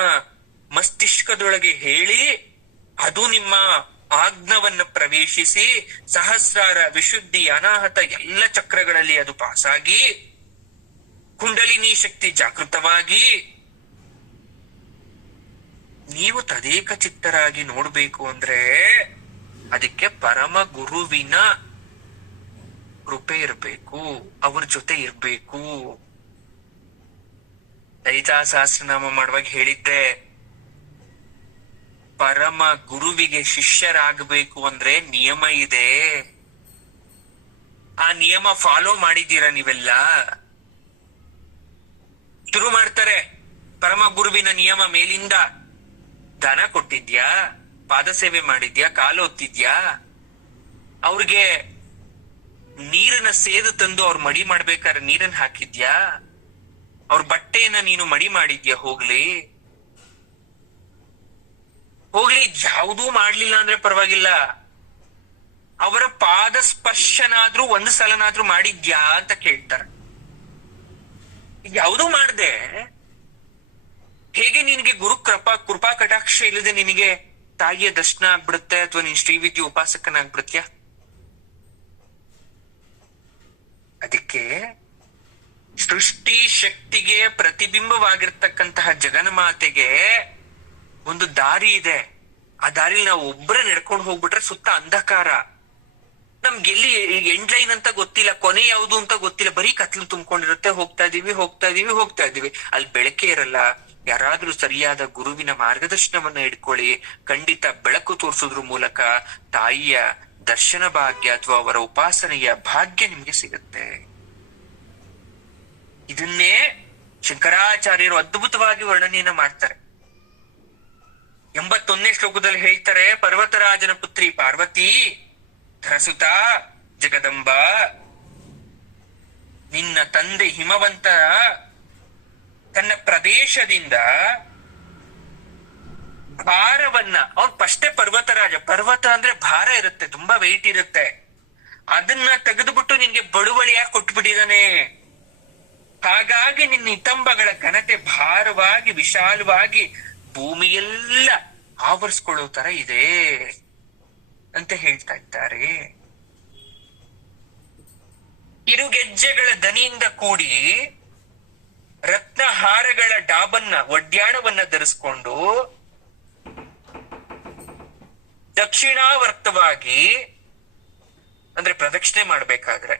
ಮಸ್ತಿಷ್ಕದೊಳಗೆ ಹೇಳಿ ಅದು ನಿಮ್ಮ ಆಜ್ಞವನ್ನ ಪ್ರವೇಶಿಸಿ ಸಹಸ್ರಾರ, ವಿಶುದ್ಧಿ, ಅನಾಹತ ಎಲ್ಲ ಚಕ್ರಗಳಲ್ಲಿ ಅದು ಪಾಸಾಗಿ ಕುಂಡಲಿನಿ ಶಕ್ತಿ ಜಾಗೃತವಾಗಿ ನೀವು ತದೇಕ ಚಿತ್ತರಾಗಿ ನೋಡ್ಬೇಕು ಅಂದ್ರೆ ಅದಕ್ಕೆ ಪರಮ ಗುರುವಿನ ಕೃಪೆ ಇರ್ಬೇಕು, ಅವ್ರ ಜೊತೆ ಇರ್ಬೇಕು. ಲಲಿತಾ ಸಹಸ್ರನಾಮ ಮಾಡುವಾಗ ಹೇಳಿದ್ದೆ, ಪರಮ ಗುರುವಿಗೆ ಶಿಷ್ಯರಾಗಬೇಕು ಅಂದ್ರೆ ನಿಯಮ ಇದೆ. ಆ ನಿಯಮ ಫಾಲೋ ಮಾಡಿದ್ದೀರಾ ನೀವೆಲ್ಲ? ಶುರು ಮಾಡ್ತಾರೆ ಪರಮ ಗುರುವಿನ ನಿಯಮ ಮೇಲಿಂದ. ದಾನ ಕೊಟ್ಟಿದ್ಯಾ, ಪಾದ ಸೇವೆ ಮಾಡಿದ್ಯಾ, ಕಾಲು ಒತ್ತಿದ್ಯಾ, ಅವ್ರಿಗೆ ನೀರನ್ನ ಸೇದು ತಂದು ಅವ್ರ ಮಡಿ ಮಾಡ್ಬೇಕಾದ್ರೆ ನೀರನ್ನ ಹಾಕಿದ್ಯಾ, ಅವ್ರ ಬಟ್ಟೆಯನ್ನ ನೀನು ಮಡಿ ಮಾಡಿದ್ಯಾ? ಹೋಗ್ಲಿ ಯಾವುದೂ ಮಾಡ್ಲಿಲ್ಲ ಅಂದ್ರೆ ಪರವಾಗಿಲ್ಲ, ಅವರ ಪಾದ ಸ್ಪರ್ಶನಾದ್ರೂ ಒಂದು ಸಲನಾದ್ರೂ ಮಾಡಿದ್ಯಾ ಅಂತ ಕೇಳ್ತಾರೆ. ಯಾವುದೂ ಮಾಡ್ದೆ ಹೇಗೆ ನಿನಗೆ ಗುರು ಕೃಪಾ ಕಟಾಕ್ಷ ಇಲ್ಲದೆ ನಿನಗೆ ತಾಯಿಯ ದರ್ಶನ ಆಗ್ಬಿಡುತ್ತೆ, ಅಥವಾ ನೀನ್ ಶ್ರೀವಿದ್ಯೆ ಉಪಾಸಕನಾಗ್ಬಿಡುತ್ತ್ಯಾ? ಅದಕ್ಕೆ ಸೃಷ್ಟಿ ಶಕ್ತಿಗೆ ಪ್ರತಿಬಿಂಬವಾಗಿರ್ತಕ್ಕಂತಹ ಜಗನ್ಮಾತೆಗೆ ಒಂದು ದಾರಿ ಇದೆ. ಆ ದಾರಿಲಿ ನಾವು ಒಬ್ಬರೇ ನಡ್ಕೊಂಡು ಹೋಗ್ಬಿಟ್ರೆ ಸುತ್ತ ಅಂಧಕಾರ. ನಮ್ಗೆಲ್ಲಿ ಎಂಡ್ ಲೈನ್ ಅಂತ ಗೊತ್ತಿಲ್ಲ, ಕೊನೆ ಯಾವುದು ಅಂತ ಗೊತ್ತಿಲ್ಲ, ಬರೀ ಕತ್ಲು ತುಂಬ್ಕೊಂಡಿರುತ್ತೆ. ಹೋಗ್ತಾ ಇದೀವಿ. ಅಲ್ಲಿ ಬೆಳಕೆ ಇರಲ್ಲ, ಯಾರಾದ್ರೂ ಸರಿಯಾದ ಗುರುವಿನ ಮಾರ್ಗದರ್ಶನವನ್ನ ಇಟ್ಕೊಳ್ಳಿ, ಖಂಡಿತ ಬೆಳಕು ತೋರಿಸೋದ್ರ ಮೂಲಕ ತಾಯಿಯ ದರ್ಶನ ಭಾಗ್ಯ ಅಥವಾ ಅವರ ಉಪಾಸನೆಯ ಭಾಗ್ಯ ನಿಮ್ಗೆ ಸಿಗುತ್ತೆ. ಇದನ್ನೇ ಶಂಕರಾಚಾರ್ಯರು ಅದ್ಭುತವಾಗಿ ವರ್ಣನೆಯನ್ನ ಮಾಡ್ತಾರೆ. 81ನೇ ಶ್ಲೋಕದಲ್ಲಿ ಹೇಳ್ತಾರೆ, ಪರ್ವತರಾಜನ ಪುತ್ರಿ ಪಾರ್ವತಿ, ಧರಸುತ, ಜಗದಂಬ, ನಿನ್ನ ತಂದೆ ಹಿಮವಂತ ತನ್ನ ಪ್ರದೇಶದಿಂದ ಭಾರವನ್ನ, ಅವನ್ ಫಸ್ಟೇ ಪರ್ವತರಾಜ, ಪರ್ವತ ಅಂದ್ರೆ ಭಾರ ಇರುತ್ತೆ, ತುಂಬಾ ವೆಯ್ಟ್ ಇರುತ್ತೆ, ಅದನ್ನ ತೆಗೆದುಬಿಟ್ಟು ನಿನ್ಗೆ ಬಳುವಳಿಯಾಗಿ ಕೊಟ್ಬಿಟ್ಟಿದಾನೆ. ಹಾಗಾಗಿ ನಿನ್ನ ನಿತಂಬಗಳ ಘನತೆ ಭಾರವಾಗಿ ವಿಶಾಲವಾಗಿ ಭೂಮಿಯೆಲ್ಲ ಆವರಿಸ್ಕೊಳ್ಳೋ ತರ ಇದೆ ಅಂತ ಹೇಳ್ತಾ ಇದ್ದಾರೆ. ಕಿರುಗೆಜ್ಜೆಗಳ ದನಿಯಿಂದ ಕೂಡಿ ರತ್ನಹಾರಗಳ ಡಾಬನ್ನ ಒಡ್ಯಾಣವನ್ನ ಧರಿಸ್ಕೊಂಡು ದಕ್ಷಿಣಾವರ್ತವಾಗಿ ಅಂದ್ರೆ ಪ್ರದಕ್ಷಿಣೆ ಮಾಡ್ಬೇಕಾದ್ರೆ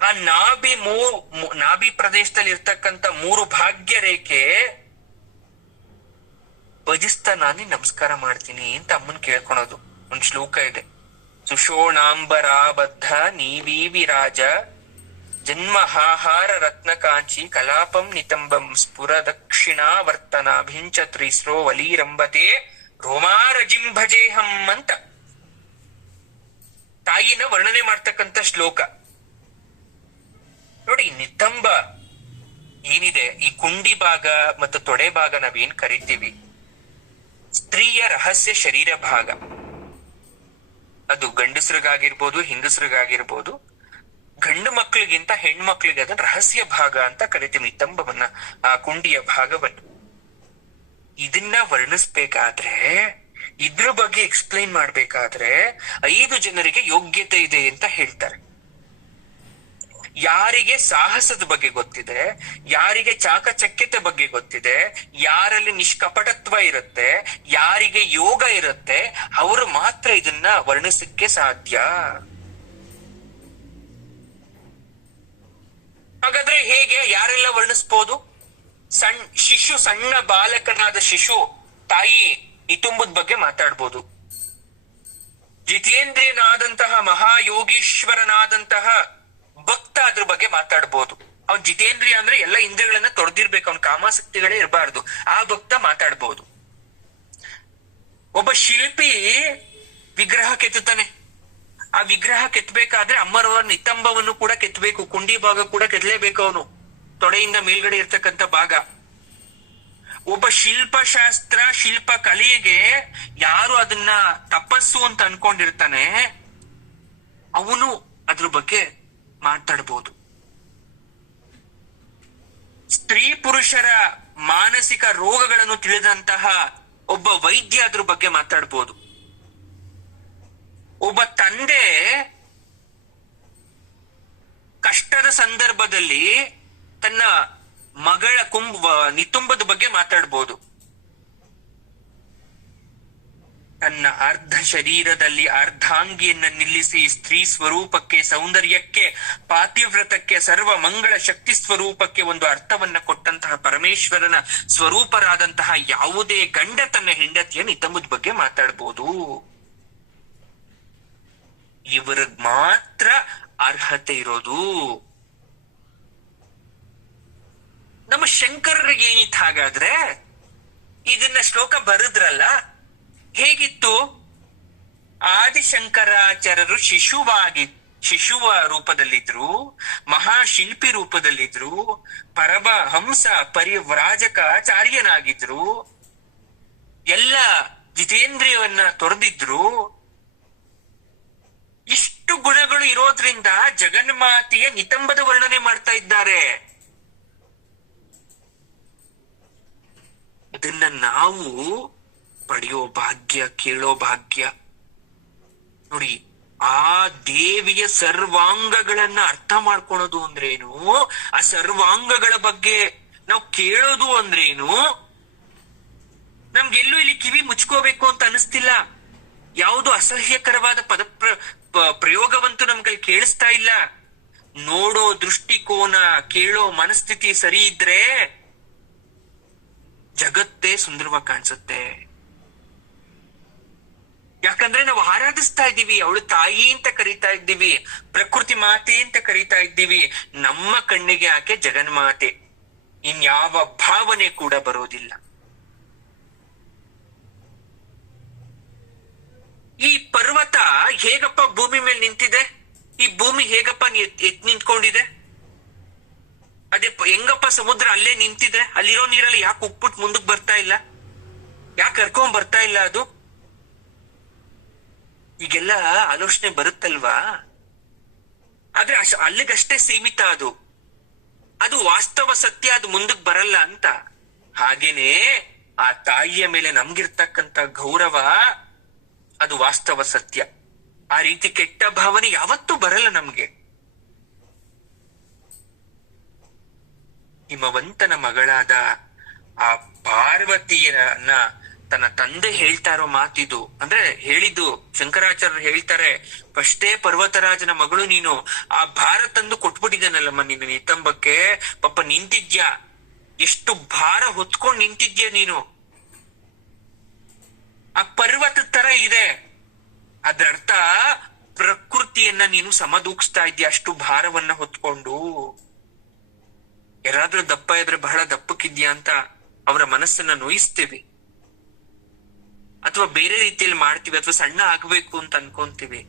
ಆ ನಾಭಿ ಪ್ರದೇಶದಲ್ಲಿ ಇರ್ತಕ್ಕಂಥ 3 ಭಾಗ್ಯ ರೇಖೆ ಭಜಿಸ್ತಾ ನಾನೇ ನಮಸ್ಕಾರ ಮಾಡ್ತೀನಿ ಅಂತ ಅಮ್ಮನ್ ಕೇಳ್ಕೊಳೋದು. ಒಂದ್ ಶ್ಲೋಕ ಇದೆ, ಸುಷೋಣಾಂಬರಾಬದ್ಧ ನೀವಿ ವಿರಾಜ ಜನ್ಮಹಾಹಾರ ರತ್ನ ಕಾಂಚಿ ಕಲಾಪಂ ನಿತಂಬಂ ಸ್ಫುರ ದಕ್ಷಿಣಾವರ್ತನಾಭಿಂಚ ತ್ರಿಸ್ರೋ ವಲೀರಂಬತೆ ರೋಮಾರಜಿಂಭಜೇಹಂ ಅಂತ ತಾಯಿನ ವರ್ಣನೆ ಮಾಡ್ತಕ್ಕಂಥ ಶ್ಲೋಕ ನೋಡಿ. ನಿತಂಬ ಏನಿದೆ, ಈ ಕುಂಡಿ ಭಾಗ ಮತ್ತು ತೊಡೆ ಭಾಗ ನಾವೇನ್ ಕರಿತೀವಿ, ಸ್ತ್ರೀಯ ರಹಸ್ಯ ಶರೀರ ಭಾಗ. ಅದು ಗಂಡಸ್ರಿಗಾಗಿರ್ಬೋದು ಹೆಂಗಸ್ರಿಗಾಗಿರ್ಬೋದು, ಗಂಡು ಮಕ್ಕಳಿಗಿಂತ ಹೆಣ್ಮಕ್ಳಿಗೆ ಅದನ್ನ ರಹಸ್ಯ ಭಾಗ ಅಂತ ಕರಿತೀವಿ, ನಿತಂಬವನ್ನ, ಆ ಕುಂಡಿಯ ಭಾಗವನ್ನು. ಇದನ್ನ ವರ್ಣಿಸ್ಬೇಕಾದ್ರೆ, ಇದ್ರ ಬಗ್ಗೆ ಎಕ್ಸ್ಪ್ಲೈನ್ ಮಾಡ್ಬೇಕಾದ್ರೆ 5 ಜನರಿಗೆ ಯೋಗ್ಯತೆ ಇದೆ ಅಂತ ಹೇಳ್ತಾರೆ. ಯಾರಿಗೆ ಸಾಹಸದ ಬಗ್ಗೆ ಗೊತ್ತಿದೆ, ಯಾರಿಗೆ ಚಾಕಚಕ್ಯತೆ ಬಗ್ಗೆ ಗೊತ್ತಿದೆ, ಯಾರಲ್ಲಿ ನಿಷ್ಕಪಟತ್ವ ಇರುತ್ತೆ, ಯಾರಿಗೆ ಯೋಗ ಇರುತ್ತೆ, ಅವರು ಮಾತ್ರ ಇದನ್ನ ವರ್ಣಿಸಕ್ಕೆ ಸಾಧ್ಯ. ಹಾಗಾದ್ರೆ ಹೇಗೆ, ಯಾರೆಲ್ಲ ವರ್ಣಿಸ್ಬೋದು? ಸಣ್ಣ ಬಾಲಕನಾದ ಶಿಶು ತಾಯಿ ನಿತುಂಬದ ಬಗ್ಗೆ ಮಾತಾಡ್ಬೋದು. ಜಿತೇಂದ್ರಿಯನಾದಂತಹ ಮಹಾಯೋಗೀಶ್ವರನಾದಂತಹ ಭಕ್ತ ಅದ್ರ ಬಗ್ಗೆ ಮಾತಾಡ್ಬೋದು. ಅವ್ನ್ ಜಿತೇಂದ್ರಿಯ ಅಂದ್ರೆ ಎಲ್ಲ ಇಂದ್ರಿಯಗಳನ್ನ ತೊಡೆದಿರ್ಬೇಕು, ಅವ್ನ ಕಾಮಾಸಕ್ತಿಗಳೇ ಇರಬಾರ್ದು, ಆ ಭಕ್ತ ಮಾತಾಡ್ಬೋದು. ಒಬ್ಬ ಶಿಲ್ಪಿ ವಿಗ್ರಹ ಕೆತ್ತುತ್ತಾನೆ, ಆ ವಿಗ್ರಹ ಕೆತ್ತಬೇಕಾದ್ರೆ ಅಮ್ಮರವರ ನಿತಂಬವನ್ನು ಕೂಡ ಕೆತ್ತಬೇಕು, ಕುಂಡಿ ಭಾಗ ಕೂಡ ಕೆತ್ತಲೇಬೇಕು, ಅವನು ತೊಡೆಯಿಂದ ಮೇಲ್ಗಡೆ ಇರ್ತಕ್ಕಂಥ ಭಾಗ. ಒಬ್ಬ ಶಿಲ್ಪಶಾಸ್ತ್ರ ಶಿಲ್ಪ ಕಲೆಗೆ ಯಾರು ಅದನ್ನ ತಪಸ್ಸು ಅಂತ ಅನ್ಕೊಂಡಿರ್ತಾನೆ ಅವನು ಅದ್ರ ಬಗ್ಗೆ ಮಾತಾಡ್ಬೋದು. ಸ್ತ್ರೀ ಪುರುಷರ ಮಾನಸಿಕ ರೋಗಗಳನ್ನು ತಿಳಿದಂತಹ ಒಬ್ಬ ವೈದ್ಯ ಅದ್ರ ಬಗ್ಗೆ ಮಾತಾಡ್ಬೋದು. ಒಬ್ಬ ತಂದೆ ಕಷ್ಟದ ಸಂದರ್ಭದಲ್ಲಿ ತನ್ನ ಮಗಳ ನಿತುಂಬದ ಬಗ್ಗೆ ಮಾತಾಡ್ಬೋದು. ತನ್ನ ಅರ್ಧ ಶರೀರದಲ್ಲಿ ಅರ್ಧಾಂಗಿಯನ್ನ ನಿಲ್ಲಿಸಿ ಸ್ತ್ರೀ ಸ್ವರೂಪಕ್ಕೆ, ಸೌಂದರ್ಯಕ್ಕೆ, ಪಾತಿವ್ರತಕ್ಕೆ, ಸರ್ವ ಮಂಗಳ ಶಕ್ತಿ ಸ್ವರೂಪಕ್ಕೆ ಒಂದು ಅರ್ಥವನ್ನ ಕೊಟ್ಟಂತಹ ಪರಮೇಶ್ವರನ ಸ್ವರೂಪರಾದಂತಹ ಯಾವುದೇ ಗಂಡ ತನ್ನ ಹೆಂಡತಿಯ ನಿತಂಬದ ಬಗ್ಗೆ ಮಾತಾಡ್ಬೋದು. ಇವರಿಗ್ ಮಾತ್ರ ಅರ್ಹತೆ ಇರೋದು. ನಮ್ಮ ಶಂಕರರಿಗೆ ಏನಿತ್ತು ಹಾಗಾದ್ರೆ? ಇದನ್ನ ಶ್ಲೋಕ ಬರೆದ್ರಲ್ಲ, ಹೇಗಿತ್ತು? ಆದಿಶಂಕರಾಚಾರ್ಯರು ಶಿಶುವ ರೂಪದಲ್ಲಿದ್ರು, ಮಹಾಶಿಲ್ಪಿ ರೂಪದಲ್ಲಿದ್ರು, ಪರಮಹಂಸ ಪರಿವ್ರಾಜಕಾಚಾರ್ಯನಾಗಿದ್ರು, ಎಲ್ಲ ಜಿತೇಂದ್ರಿಯವನ್ನ ತೊರೆದಿದ್ರು. ಇಷ್ಟು ಗುಣಗಳು ಇರೋದ್ರಿಂದ ಜಗನ್ಮಾತೆಯ ನಿತಂಬದ ವರ್ಣನೆ ಮಾಡ್ತಾ ಇದ್ದಾರೆ. ಇದನ್ನ ನಾವು ಪಡೆಯೋ ಭಾಗ್ಯ, ಕೇಳೋ ಭಾಗ್ಯ ನೋಡಿ. ಆ ದೇವಿಯ ಸರ್ವಾಂಗಗಳನ್ನ ಅರ್ಥ ಮಾಡ್ಕೊಳೋದು ಅಂದ್ರೇನು, ಆ ಸರ್ವಾಂಗಗಳ ಬಗ್ಗೆ ನಾವು ಕೇಳೋದು ಅಂದ್ರೇನು. ನಮ್ಗೆಲ್ಲೂ ಇಲ್ಲಿ ಕಿವಿ ಮುಚ್ಕೋಬೇಕು ಅಂತ ಅನಿಸ್ತಿಲ್ಲ, ಯಾವುದು ಅಸಹ್ಯಕರವಾದ ಪ್ರಯೋಗವಂತೂ ನಮ್ಗಲ್ಲಿ ಕೇಳಿಸ್ತಾ ಇಲ್ಲ. ನೋಡೋ ದೃಷ್ಟಿಕೋನ, ಕೇಳೋ ಮನಸ್ಥಿತಿ ಸರಿ ಇದ್ರೆ ಜಗತ್ತೇ ಸುಂದರವಾಗಿ ಕಾಣಿಸುತ್ತೆ. ಯಾಕಂದ್ರೆ ನಾವು ಆರಾಧಿಸ್ತಾ ಇದ್ದೀವಿ, ಅವಳು ತಾಯಿ ಅಂತ ಕರೀತಾ ಇದ್ದೀವಿ, ಪ್ರಕೃತಿ ಮಾತೆ ಅಂತ ಕರೀತಾ ಇದ್ದೀವಿ. ನಮ್ಮ ಕಣ್ಣಿಗೆ ಆಕೆ ಜಗನ್ಮಾತೆ, ಇನ್ಯಾವ ಭಾವನೆ ಕೂಡ ಬರೋದಿಲ್ಲ. ಈ ಪರ್ವತ ಹೇಗಪ್ಪ ಭೂಮಿ ಮೇಲೆ ನಿಂತಿದೆ? ಈ ಭೂಮಿ ಹೇಗಪ್ಪ ಎತ್ ನಿಂತ್ಕೊಂಡಿದೆ? ಅದೇ ಹೆಂಗಪ್ಪ ಸಮುದ್ರ ಅಲ್ಲೇ ನಿಂತಿದೆ? ಅಲ್ಲಿರೋ ನೀರಲ್ಲಿ ಯಾಕೆ ಉಪ್ಪಿಟ್ಟು ಮುಂದಕ್ಕೆ ಬರ್ತಾ ಇಲ್ಲ? ಯಾಕೆ ಕರ್ಕೊಂಡ್ ಬರ್ತಾ ಇಲ್ಲ ಅದು? ಈಗೆಲ್ಲ ಆಲೋಚನೆ ಬರುತ್ತಲ್ವಾ? ಆದ್ರೆ ಅಲ್ಲಿಗಷ್ಟೇ ಸೀಮಿತ ಅದು. ಅದು ವಾಸ್ತವ ಸತ್ಯ, ಅದು ಮುಂದಕ್ಕೆ ಬರಲ್ಲ ಅಂತ. ಹಾಗೇನೆ ಆ ತಾಯಿಯ ಮೇಲೆ ನಮ್ಗಿರ್ತಕ್ಕಂತ ಗೌರವ ಅದು ವಾಸ್ತವ ಸತ್ಯ. ಆ ರೀತಿ ಕೆಟ್ಟ ಭಾವನೆ ಯಾವತ್ತೂ ಬರಲ್ಲ ನಮ್ಗೆ. ಹಿಮವಂತನ ಮಗಳಾದ ಆ ಪಾರ್ವತಿಯನ್ನ ತನ್ನ ತಂದೆ ಹೇಳ್ತಾ ಇರೋ ಮಾತಿದು. ಅಂದ್ರೆ ಹೇಳಿದ್ದು ಶಂಕರಾಚಾರ್ಯರು ಹೇಳ್ತಾರೆ, ಫಸ್ಟೇ ಪರ್ವತರಾಜನ ಮಗಳು ನೀನು, ಆ ಭಾರ ತಂದು ಕೊಟ್ಬಿಟ್ಟಿದ್ದಾನಲ್ಲಮ್ಮ ನೀನು ನಿತಂಬಕ್ಕೆ. ಪಾಪ ನಿಂತಿದ್ಯಾ, ಎಷ್ಟು ಭಾರ ಹೊತ್ಕೊಂಡ್ ನಿಂತಿದ್ಯಾ ನೀನು. ಆ ಪರ್ವತ ತರ ಇದೆ. ಅದರರ್ಥ ಪ್ರಕೃತಿಯನ್ನ ನೀನು ಸಮದೂಗಿಸ್ತಾ ಇದ್ಯಾ ಅಷ್ಟು ಭಾರವನ್ನ ಹೊತ್ಕೊಂಡು. ಯಾರಾದ್ರೂ ದಪ್ಪ ಇದ್ರೆ ಬಹಳ ದಪ್ಪಕ್ಕಿದ್ಯಾ ಅಂತ ಅವರ ಮನಸ್ಸನ್ನ ನೋಯಿಸ್ತೀವಿ, ಅಥವಾ ಬೇರೆ ರೀತಿಯಲ್ಲಿ ಮಾಡ್ತೀವಿ, ಅಥವಾ ಸಣ್ಣ ಆಗ್ಬೇಕು ಅಂತ ಅನ್ಕೊಂತೀವಿ.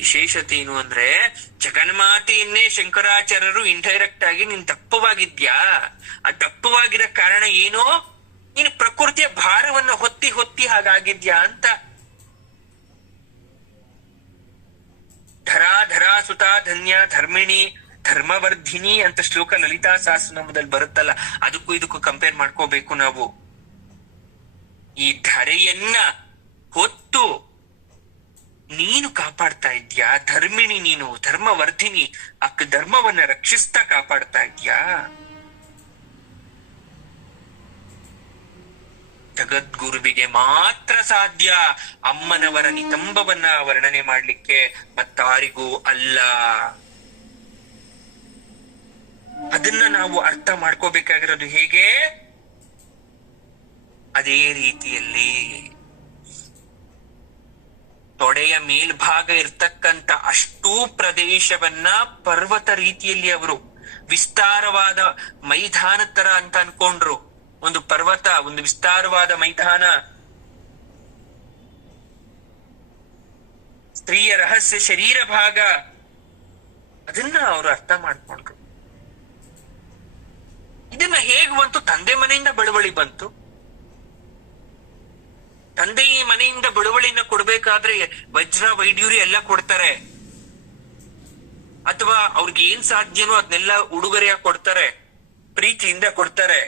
ವಿಶೇಷತೆ ಏನು ಅಂದ್ರೆ, ಜಗನ್ಮಾತೆಯನ್ನೇ ಶಂಕರಾಚಾರ್ಯರು ಇಂಡೈರೆಕ್ಟ್ ಆಗಿ ನೀನ್ ದಪ್ಪವಾಗಿದ್ಯಾ, ಆ ದಪ್ಪವಾಗಿರೋ ಕಾರಣ ಏನೋ ನೀನು ಪ್ರಕೃತಿಯ ಭಾರವನ್ನ ಹೊತ್ತಿ ಹೊತ್ತಿ ಹಾಗಾಗಿದ್ಯಾ ಅಂತ. ಧರಾ ಸುತಾ ಧನ್ಯ ಧರ್ಮಿಣಿ ಧರ್ಮವರ್ಧಿನಿ ಅಂತ ಶ್ಲೋಕ ಲಲಿತಾ ಸಹಸ್ರನಾಮದಲ್ಲಿ ಬರುತ್ತಲ್ಲ, ಅದಕ್ಕೂ ಇದಕ್ಕೂ ಕಂಪೇರ್ ಮಾಡ್ಕೋಬೇಕು ನಾವು. ಈ ಧರೆಯನ್ನ ಹೊತ್ತು ನೀನು ಕಾಪಾಡ್ತಾ ಇದ್ಯಾ, ಧರ್ಮಿಣಿ ನೀನು, ಧರ್ಮವರ್ಧಿನಿ, ಅಕ್ಕ ಧರ್ಮವನ್ನ ರಕ್ಷಿಸ್ತಾ ಕಾಪಾಡ್ತಾ ಇದ್ಯಾ. ಜಗದ್ಗುರುವಿಗೆ ಮಾತ್ರ ಸಾಧ್ಯ ಅಮ್ಮನವರ ನಿತಂಬವನ್ನ ವರ್ಣನೆ ಮಾಡ್ಲಿಕ್ಕೆ, ಮತ್ತಾರಿಗೂ ಅಲ್ಲ. ಅದನ್ನ ನಾವು ಅರ್ಥ ಮಾಡ್ಕೋಬೇಕಾಗಿರೋದು ಹೇಗೆ? ಅದೇ ರೀತಿಯಲ್ಲಿ ತೊಡೆಯ ಮೇಲ್ಭಾಗ ಇರ್ತಕ್ಕಂತ ಅಷ್ಟೂ ಪ್ರದೇಶವನ್ನ ಪರ್ವತ ರೀತಿಯಲ್ಲಿ ಅವರು ವಿಸ್ತಾರವಾದ ಮೈದಾನ ತರ ಅಂತ ಅನ್ಕೊಂಡ್ರು. ಒಂದು ಪರ್ವತ, ಒಂದು ವಿಸ್ತಾರವಾದ ಮೈದಾನ, ಸ್ತ್ರೀಯ ರಹಸ್ಯ ಶರೀರ ಭಾಗ, ಅದನ್ನ ಅವರು ಅರ್ಥ ಮಾಡ್ಕೊಂಡ್ರು. ಇದನ್ನ ಹೇಗ್ ಬಂತು? ತಂದೆ ಮನೆಯಿಂದ ಬಳುವಳಿ ಬಂತು. ತಂದೆ ಮನೆಯಿಂದ ಬಳುವಳಿನ ಕೊಡ್ಬೇಕಾದ್ರೆ ವಜ್ರ ವೈಡ್ಯೂರಿ ಎಲ್ಲ ಕೊಡ್ತಾರೆ, ಅಥವಾ ಅವ್ರಿಗೆ ಏನ್ ಸಾಧ್ಯನೋ ಅದನ್ನೆಲ್ಲ ಉಡುಗೊರೆಯಾಗಿ ಕೊಡ್ತಾರೆ, ಪ್ರೀತಿಯಿಂದ ಕೊಡ್ತಾರೆ.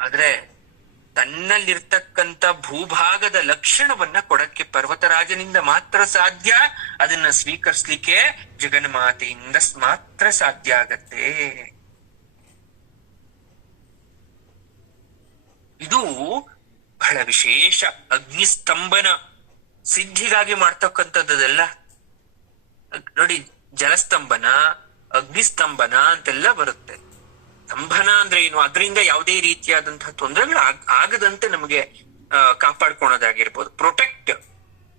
ಆದ್ರೆ ತನ್ನಲ್ಲಿರ್ತಕ್ಕಂಥ ಭೂಭಾಗದ ಲಕ್ಷಣವನ್ನ ಕೊಡಕ್ಕೆ ಪರ್ವತರಾಜನಿಂದ ಮಾತ್ರ ಸಾಧ್ಯ. ಅದನ್ನ ಸ್ವೀಕರಿಸ್ಲಿಕ್ಕೆ ಜಗನ್ಮಾತೆಯಿಂದ ಮಾತ್ರ ಸಾಧ್ಯ ಆಗತ್ತೆ. ಇದು ಬಹಳ ವಿಶೇಷ. ಅಗ್ನಿಸ್ತಂಭನ ಸಿದ್ಧಿಗಾಗಿ ಮಾಡ್ತಕ್ಕಂಥದ್ದೆಲ್ಲ ನೋಡಿ. ಜಲಸ್ತಂಭನ, ಅಗ್ನಿಸ್ತಂಭನ ಅಂತೆಲ್ಲ ಬರುತ್ತೆ. ಸ್ತಂಭನ ಅಂದ್ರೆ ಏನು? ಅದರಿಂದ ಯಾವುದೇ ರೀತಿಯಾದಂತಹ ತೊಂದರೆಗಳು ಆಗದಂತೆ ನಮಗೆ ಕಾಪಾಡ್ಕೊಳೋದಾಗಿರ್ಬೋದು. ಪ್ರೊಟೆಕ್ಟ್,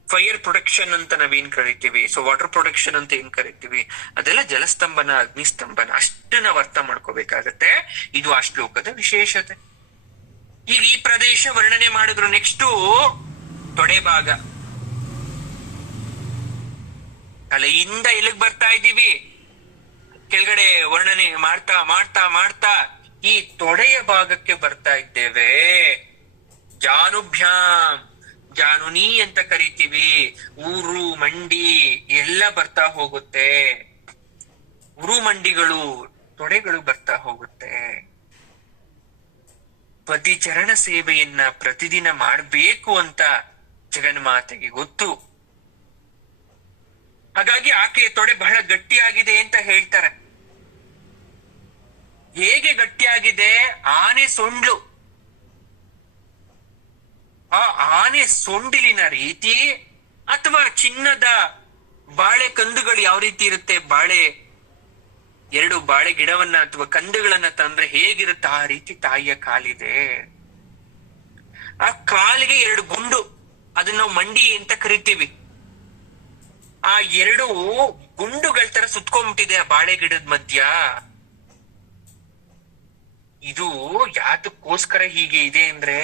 ಫೈರ್ ಪ್ರೊಟೆಕ್ಷನ್ ಅಂತ ನಾವೇನ್ ಕರಿತೀವಿ, ಸೊ ವಾಟರ್ ಪ್ರೊಟೆಕ್ಷನ್ ಅಂತ ಏನ್ ಕರಿತೀವಿ, ಅದೆಲ್ಲ ಜಲಸ್ತಂಭನ, ಅಗ್ನಿಸ್ತಂಭನ. ಅಷ್ಟು ನಾವು ಅರ್ಥ ಮಾಡ್ಕೋಬೇಕಾಗತ್ತೆ. ಇದು ಆ ಶ್ಲೋಕದ ವಿಶೇಷತೆ. ಈಗ ಈ ಪ್ರದೇಶ ವರ್ಣನೆ ಮಾಡಿದ್ರು. ನೆಕ್ಸ್ಟು ತೊಡೆ ಭಾಗ. ತಲೆಯಿಂದ ಎಲ್ಲಿಗೆ ಬರ್ತಾ ಇದ್ದೀವಿ, ಕೆಳಗಡೆ ವರ್ಣನೆ ಮಾಡ್ತಾ ಮಾಡ್ತಾ ಮಾಡ್ತಾ ಈ ತೊಡೆಯ ಭಾಗಕ್ಕೆ ಬರ್ತಾ ಇದ್ದೇವೆ. ಜಾನುಭ್ಯಾಮ್, ಜಾನುನಿ ಅಂತ ಕರಿತೀವಿ. ಊರು ಮಂಡಿ ಎಲ್ಲ ಬರ್ತಾ ಹೋಗುತ್ತೆ. ಉರು ಮಂಡಿಗಳು, ತೊಡೆಗಳು ಬರ್ತಾ ಹೋಗುತ್ತೆ. ಪತಿ ಚರಣ ಸೇವೆಯನ್ನ ಪ್ರತಿದಿನ ಮಾಡಬೇಕು ಅಂತ ಜಗನ್ಮಾತೆಗೆ ಗೊತ್ತು. ಹಾಗಾಗಿ ಆಕೆಯ ತೊಡೆ ಬಹಳ ಗಟ್ಟಿಯಾಗಿದೆ ಅಂತ ಹೇಳ್ತಾರೆ. ಹೇಗೆ ಗಟ್ಟಿಯಾಗಿದೆ? ಆನೆ ಸೊಂಡ್ಲು, ಆ ಆನೆ ಸೊಂಡಿಲಿನ ರೀತಿ, ಅಥವಾ ಚಿನ್ನದ ಬಾಳೆ ಕಂದುಗಳು ಯಾವ ರೀತಿ ಇರುತ್ತೆ, ಬಾಳೆ ಎರಡು ಬಾಳೆ ಗಿಡವನ್ನ ಅಥವಾ ಕಂದಗಳನ್ನ ತಂದ್ರೆ ಹೇಗಿರುತ್ತೆ ಆ ರೀತಿ ತಾಯಿಯ ಕಾಲಿದೆ. ಆ ಕಾಲಿಗೆ ಎರಡು ಗುಂಡು, ಅದನ್ನ ನಾವು ಮಂಡಿ ಅಂತ ಕರಿತೀವಿ. ಆ ಎರಡು ಗುಂಡುಗಳ ತರ ಸುತ್ಕೊಂಡ್ಬಿಟ್ಟಿದೆ ಆ ಬಾಳೆ ಗಿಡದ ಮಧ್ಯ. ಇದು ಯಾತಕ್ಕೋಸ್ಕರ ಹೀಗೆ ಇದೆ ಅಂದ್ರೆ,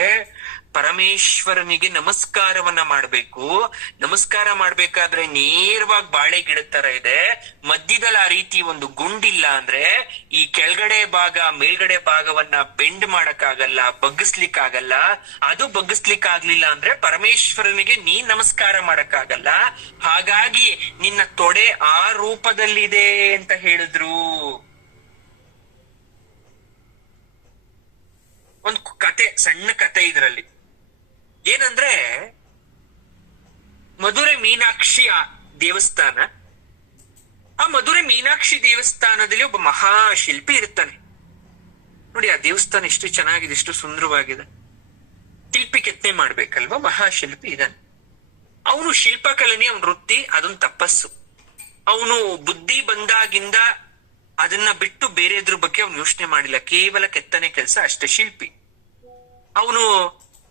ಪರಮೇಶ್ವರನಿಗೆ ನಮಸ್ಕಾರವನ್ನ ಮಾಡ್ಬೇಕು. ನಮಸ್ಕಾರ ಮಾಡ್ಬೇಕಾದ್ರೆ ನೇರವಾಗಿ ಬಾಳೆ ಗಿಡದ ತರ ಇದೆ, ಮಧ್ಯದಲ್ಲಿ ಆ ರೀತಿ ಒಂದು ಗುಂಡಿಲ್ಲ ಅಂದ್ರೆ ಈ ಕೆಳಗಡೆ ಭಾಗ ಮೇಲ್ಗಡೆ ಭಾಗವನ್ನ ಬೆಂಡ್ ಮಾಡಕ್ಕಾಗಲ್ಲ, ಬಗ್ಗಿಸ್ಲಿಕ್ಕಾಗಲ್ಲ. ಅದು ಬಗ್ಗಿಸ್ಲಿಕ್ಕಾಗ್ಲಿಲ್ಲ ಅಂದ್ರೆ ಪರಮೇಶ್ವರನಿಗೆ ನೀನ್ ನಮಸ್ಕಾರ ಮಾಡಕ್ಕಾಗಲ್ಲ. ಹಾಗಾಗಿ ನಿನ್ನ ತೊಡೆ ಆ ರೂಪದಲ್ಲಿದೆ ಅಂತ ಹೇಳಿದ್ರು. ಒಂದು ಕತೆ, ಸಣ್ಣ ಕತೆ ಇದ್ರಲ್ಲಿ ಏನಂದ್ರೆ, ಮಧುರೆ ಮೀನಾಕ್ಷಿ ದೇವಸ್ಥಾನ. ಆ ಮಧುರೆ ಮೀನಾಕ್ಷಿ ದೇವಸ್ಥಾನದಲ್ಲಿ ಒಬ್ಬ ಮಹಾಶಿಲ್ಪಿ ಇರ್ತಾನೆ. ನೋಡಿ ಆ ದೇವಸ್ಥಾನ ಎಷ್ಟು ಚೆನ್ನಾಗಿದೆ, ಎಷ್ಟು ಸುಂದರವಾಗಿದೆ. ಶಿಲ್ಪಿ ಕೆತ್ತನೆ ಮಾಡ್ಬೇಕಲ್ವಾ, ಮಹಾಶಿಲ್ಪಿ ಇದ್ದಾನೆ. ಅವನು ಶಿಲ್ಪಕಲೆನೇ ಅವನ ವೃತ್ತಿ, ಅದೊಂದು ತಪಸ್ಸು. ಅವನು ಬುದ್ಧಿ ಬಂದಾಗಿಂದ ಅದನ್ನ ಬಿಟ್ಟು ಬೇರೆದ್ರ ಬಗ್ಗೆ ಅವನು ಯೋಚನೆ ಮಾಡಿಲ್ಲ, ಕೇವಲ ಕೆತ್ತನೆ ಕೆಲಸ ಅಷ್ಟೇ. ಶಿಲ್ಪಿ ಅವನು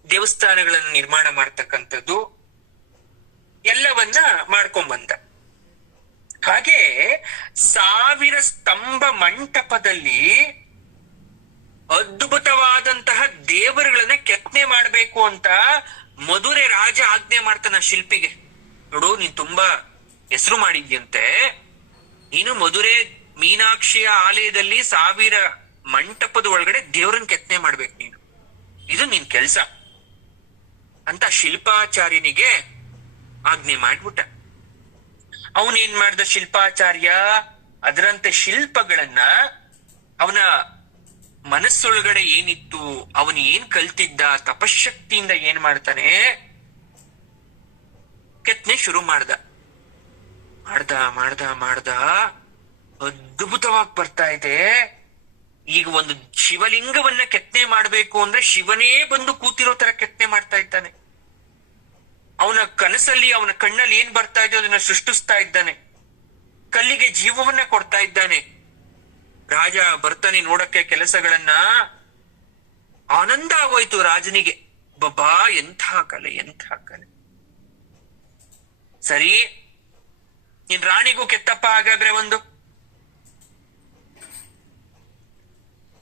ದೇವಸ್ಥಾನಗಳನ್ನು ನಿರ್ಮಾಣ ಮಾಡ್ತಕ್ಕಂಥದ್ದು ಎಲ್ಲವನ್ನ ಮಾಡ್ಕೊಂಡ್ ಬಂದ. ಹಾಗೆ 1000 ಸ್ತಂಭ ಮಂಟಪದಲ್ಲಿ ಅದ್ಭುತವಾದಂತಹ ದೇವರುಗಳನ್ನ ಕೆತ್ತನೆ ಮಾಡ್ಬೇಕು ಅಂತ ಮಧುರೆ ರಾಜ ಆಜ್ಞೆ ಮಾಡ್ತಾನ ಶಿಲ್ಪಿಗೆ. ನೋಡು, ನೀನ್ ತುಂಬಾ ಹೆಸರು ಮಾಡಿದ್ಯಂತೆ, ನೀನು ಮಧುರೆ ಮೀನಾಕ್ಷಿಯ ಆಲಯದಲ್ಲಿ 1000 ಮಂಟಪದ ಒಳಗಡೆ ದೇವ್ರನ್ನ ಕೆತ್ತನೆ ಮಾಡ್ಬೇಕು ನೀನು, ಇದು ನಿನ್ ಕೆಲ್ಸ ಅಂತ ಶಿಲ್ಪಾಚಾರ್ಯನಿಗೆ ಆಜ್ಞೆ ಮಾಡ್ಬಿಟ್ಟ. ಅವನೇನ್ ಮಾಡ್ದ ಶಿಲ್ಪಾಚಾರ್ಯ, ಅದರಂತೆ ಶಿಲ್ಪಗಳನ್ನ ಅವನ ಮನಸ್ಸೊಳಗಡೆ ಏನಿತ್ತು, ಅವನು ಏನ್ ಕಲ್ತಿದ್ದ, ತಪಶಕ್ತಿಯಿಂದ ಏನ್ ಮಾಡ್ತಾನೆ, ಕೆತ್ತನೆ ಶುರು ಮಾಡ್ದ. ಮಾಡ್ದ ಮಾಡ್ದ ಮಾಡ್ದ ಅದ್ಭುತವಾಗಿ ಬರ್ತಾ ಇದೆ. ಈಗ ಒಂದು ಶಿವಲಿಂಗವನ್ನ ಕೆತ್ತನೆ ಮಾಡ್ಬೇಕು ಅಂದ್ರೆ ಶಿವನೇ ಬಂದು ಕೂತಿರೋ ತರ ಕೆತ್ತನೆ ಮಾಡ್ತಾ ಇದ್ದಾನೆ. ಅವನ ಕನಸಲ್ಲಿ, ಅವನ ಕಣ್ಣಲ್ಲಿ ಏನ್ ಬರ್ತಾ ಇದೆಯೋ ಅದನ್ನ ಸೃಷ್ಟಿಸ್ತಾ ಇದ್ದಾನೆ. ಕಲ್ಲಿಗೆ ಜೀವವನ್ನ ಕೊಡ್ತಾ ಇದ್ದಾನೆ. ರಾಜ ಬರ್ತಾನೆ ನೋಡಕ್ಕೆ ಕೆಲಸಗಳನ್ನ. ಆನಂದ ಆಗೋಯ್ತು ರಾಜನಿಗೆ. ಬಬಾ, ಎಂಥ ಕಲೆ, ಎಂಥ ಕಲೆ. ಸರಿ, ನೀನ್ ರಾಣಿಗೂ ಕೆತ್ತಪ್ಪ ಹಾಗಾದ್ರೆ ಒಂದು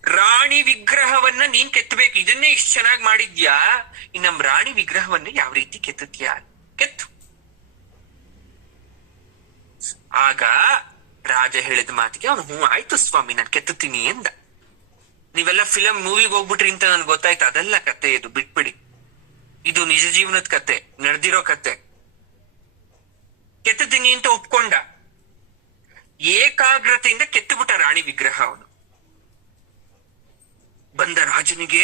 ರಾಣಿ ವಿಗ್ರಹವನ್ನ ನೀನ್ ಕೆತ್ತಬೇಕು. ಇದನ್ನೇ ಇಷ್ಟು ಚೆನ್ನಾಗಿ ಮಾಡಿದ್ಯಾ, ಈ ನಮ್ ರಾಣಿ ವಿಗ್ರಹವನ್ನ ಯಾವ ರೀತಿ ಕೆತ್ತತ್ಯಾ, ಕೆತ್ತು. ಆಗ ರಾಜ ಹೇಳಿದ ಮಾತಿಗೆ ಅವನು ಹ್ಞೂ ಆಯ್ತು ಸ್ವಾಮಿ, ನಾನು ಕೆತ್ತುತ್ತೀನಿ ಎಂದ. ನೀವೆಲ್ಲ ಫಿಲಂ ಮೂವಿಗೆ ಹೋಗ್ಬಿಟ್ರಿ ಅಂತ ನನ್ಗೆ ಗೊತ್ತಾಯ್ತು, ಅದೆಲ್ಲ ಕತೆ, ಇದು ಬಿಟ್ಬಿಡಿ. ಇದು ನಿಜ ಜೀವನದ ಕತೆ, ನಡೆದಿರೋ ಕತೆ. ಕೆತ್ತುತ್ತೀನಿ ಅಂತ ಒಪ್ಕೊಂಡ. ಏಕಾಗ್ರತೆಯಿಂದ ಕೆತ್ತುಬಿಟ್ಟ ರಾಣಿ ವಿಗ್ರಹ. ಅವನು ಬಂದ ರಾಜನಿಗೆ,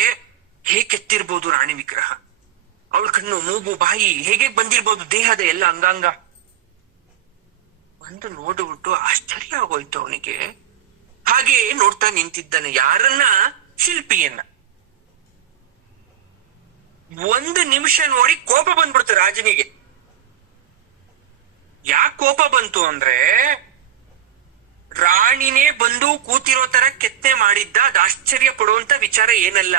ಹೇಗೆ ಕೆತ್ತಿರ್ಬೋದು ರಾಣಿ ವಿಗ್ರಹ, ಅವಳ ಕಣ್ಣು, ಮೂಗು, ಬಾಯಿ ಹೇಗೆ ಬಂದಿರ್ಬೋದು, ದೇಹದ ಎಲ್ಲ ಅಂಗಾಂಗ ಒಂದು ನೋಡ್ಬಿಟ್ಟು ಆಶ್ಚರ್ಯ ಆಗೋಯ್ತು ಅವನಿಗೆ. ಹಾಗೆ ನೋಡ್ತಾ ನಿಂತಿದ್ದಾನೆ. ಯಾರನ್ನ? ಶಿಲ್ಪಿಯನ್ನ. 1 ನಿಮಿಷ ನೋಡಿ ಕೋಪ ಬಂದ್ಬಿಡ್ತು ರಾಜನಿಗೆ. ಯಾಕೆ ಕೋಪ ಬಂತು ಅಂದ್ರೆ, ರಾಣಿನೇ ಬಂದು ಕೂತಿರೋ ತರ ಕೆತ್ತನೆ ಮಾಡಿದ್ದ. ಅದು ಆಶ್ಚರ್ಯ ಪಡುವಂತ ವಿಚಾರ ಏನಲ್ಲ,